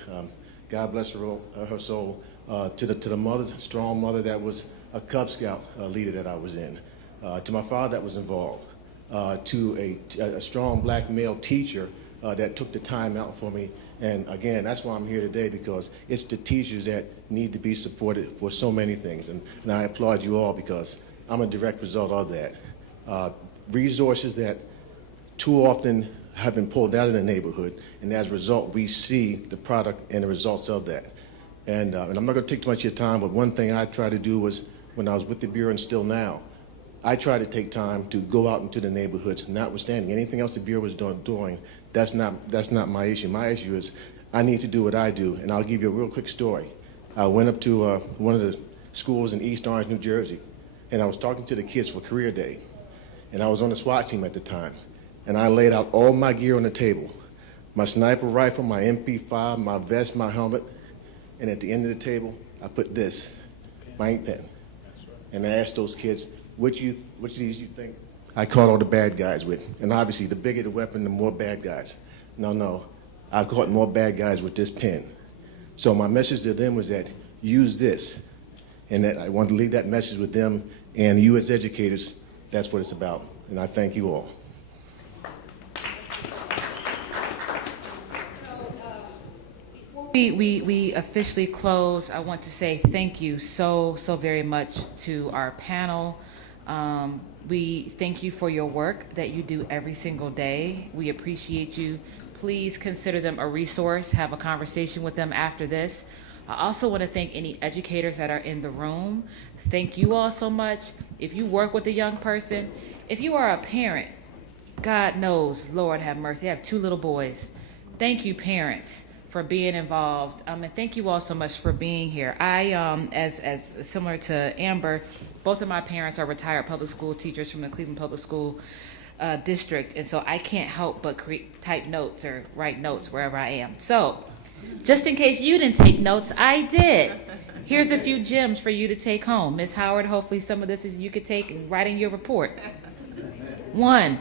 God bless her soul, to the mother, strong mother that was a Cub Scout leader that I was in, to my father that was involved, to a strong black male teacher that took the time out for me. And again, that's why I'm here today, because it's the teachers that need to be supported for so many things. And I applaud you all because I'm a direct result of that. Resources that too often have been pulled out of the neighborhood, and as a result, we see the product and the results of that. And I'm not going to take too much of your time, but one thing I try to do was, when I was with the Bureau and still now, I try to take time to go out into the neighborhoods, notwithstanding anything else the Bureau was doing. That's not my issue. My issue is I need to do what I do, and I'll give you a real quick story. I went up to one of the schools in East Orange, New Jersey, and I was talking to the kids for Career Day, and I was on the SWAT team at the time, and I laid out all my gear on the table, my sniper rifle, my MP5, my vest, my helmet, and at the end of the table, I put this, my ink pen, and I asked those kids, which of these you think I caught all the bad guys with? And obviously, the bigger the weapon, the more bad guys. No, I caught more bad guys with this pen. So my message to them was that use this, and that I wanted to leave that message with them and you as educators. That's what it's about, and I thank you all. We officially close. I want to say thank you so very much to our panel. We thank you for your work that you do every single day. We appreciate you. Please consider them a resource. Have a conversation with them after this. I also want to thank any educators that are in the room. Thank you all so much. If you work with a young person, if you are a parent, God knows, Lord have mercy, I have 2 little boys. Thank you, parents, for being involved. And thank you all so much for being here. I, as similar to Amber, both of my parents are retired public school teachers from the Cleveland Public School District, and so I can't help but type notes or write notes wherever I am. So Just in case you didn't take notes, I did. Here's a few gems for you to take home. Ms. Howard, hopefully some of this is you could take and write in your report. 1,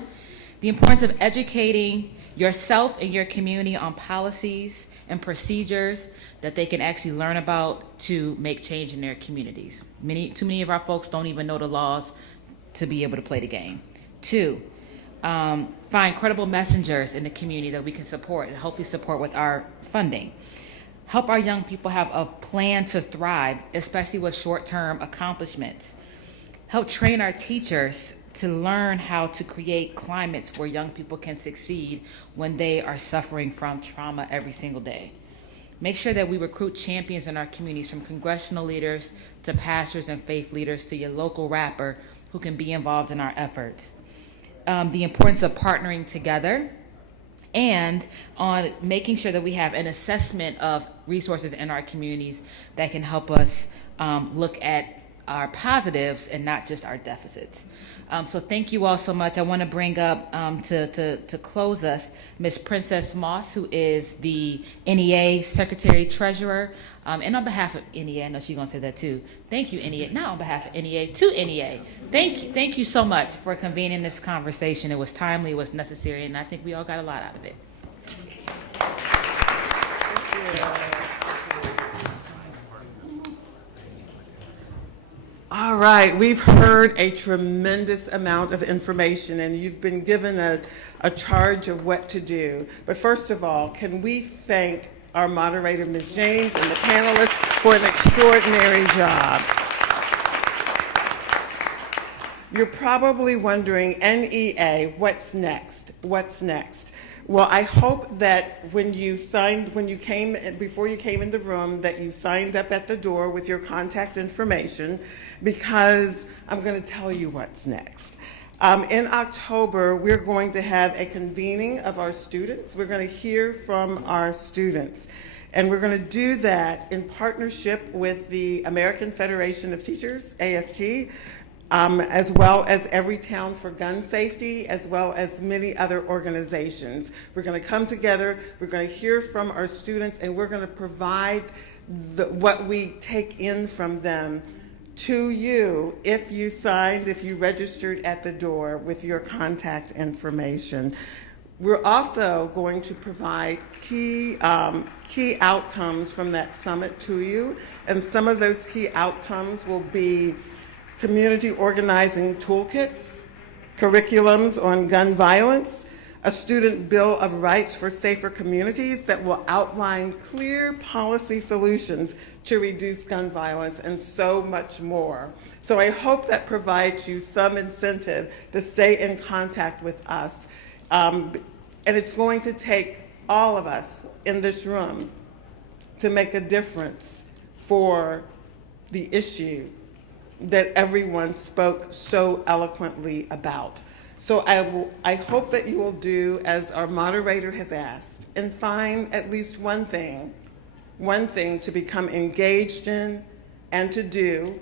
the importance of educating yourself and your community on policies and procedures that they can actually learn about to make change in their communities. Too many of our folks don't even know the laws to be able to play the game. 2, find credible messengers in the community that we can support and hopefully support with our funding. Help our young people have a plan to thrive, especially with short-term accomplishments. Help train our teachers to learn how to create climates where young people can succeed when they are suffering from trauma every single day. Make sure that we recruit champions in our communities, from congressional leaders to pastors and faith leaders to your local rapper who can be involved in our efforts. The importance of partnering together, and on making sure that we have an assessment of resources in our communities that can help us look at our positives and not just our deficits. So thank you all so much. I want to bring up to close us Ms. Princess Moss, who is the NEA Secretary Treasurer. And on behalf of NEA, I know she's going to say that too. Thank you, NEA. Not on behalf of NEA, to NEA. Thank you so much for convening this conversation. It was timely, it was necessary, and I think we all got a lot out of it. All right, we've heard a tremendous amount of information, and you've been given a charge of what to do. But first of all, can we thank our moderator, Ms. James, and the panelists for an extraordinary job. You're probably wondering, NEA, what's next? What's next? Well, I hope that before you came in the room, that you signed up at the door with your contact information, because I'm going to tell you what's next. In October, we're going to have a convening of our students. We're going to hear from our students. And we're going to do that in partnership with the American Federation of Teachers, AFT, as well as Everytown for Gun Safety, as well as many other organizations. We're going to come together, we're going to hear from our students, and we're going to provide what we take in from them to you if you registered at the door with your contact information. We're also going to provide key outcomes from that summit to you, and some of those key outcomes will be community organizing toolkits, curriculums on gun violence, a student bill of rights for safer communities that will outline clear policy solutions to reduce gun violence, and so much more. So I hope that provides you some incentive to stay in contact with us. And it's going to take all of us in this room to make a difference for the issue that everyone spoke so eloquently about. So I hope that you will do as our moderator has asked, and find at least one thing to become engaged in and to do,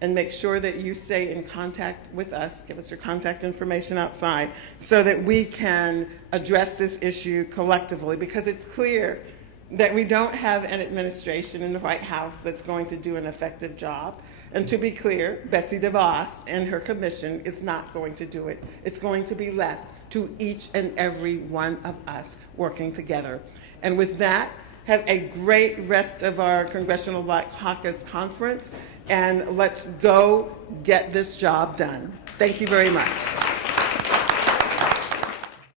and make sure that you stay in contact with us. Give us your contact information outside so that we can address this issue collectively, because it's clear that we don't have an administration in the White House that's going to do an effective job. And to be clear, Betsy DeVos and her commission is not going to do it. It's going to be left to each and every one of us working together. And with that, have a great rest of our Congressional Black Caucus Conference, and let's go get this job done. Thank you very much.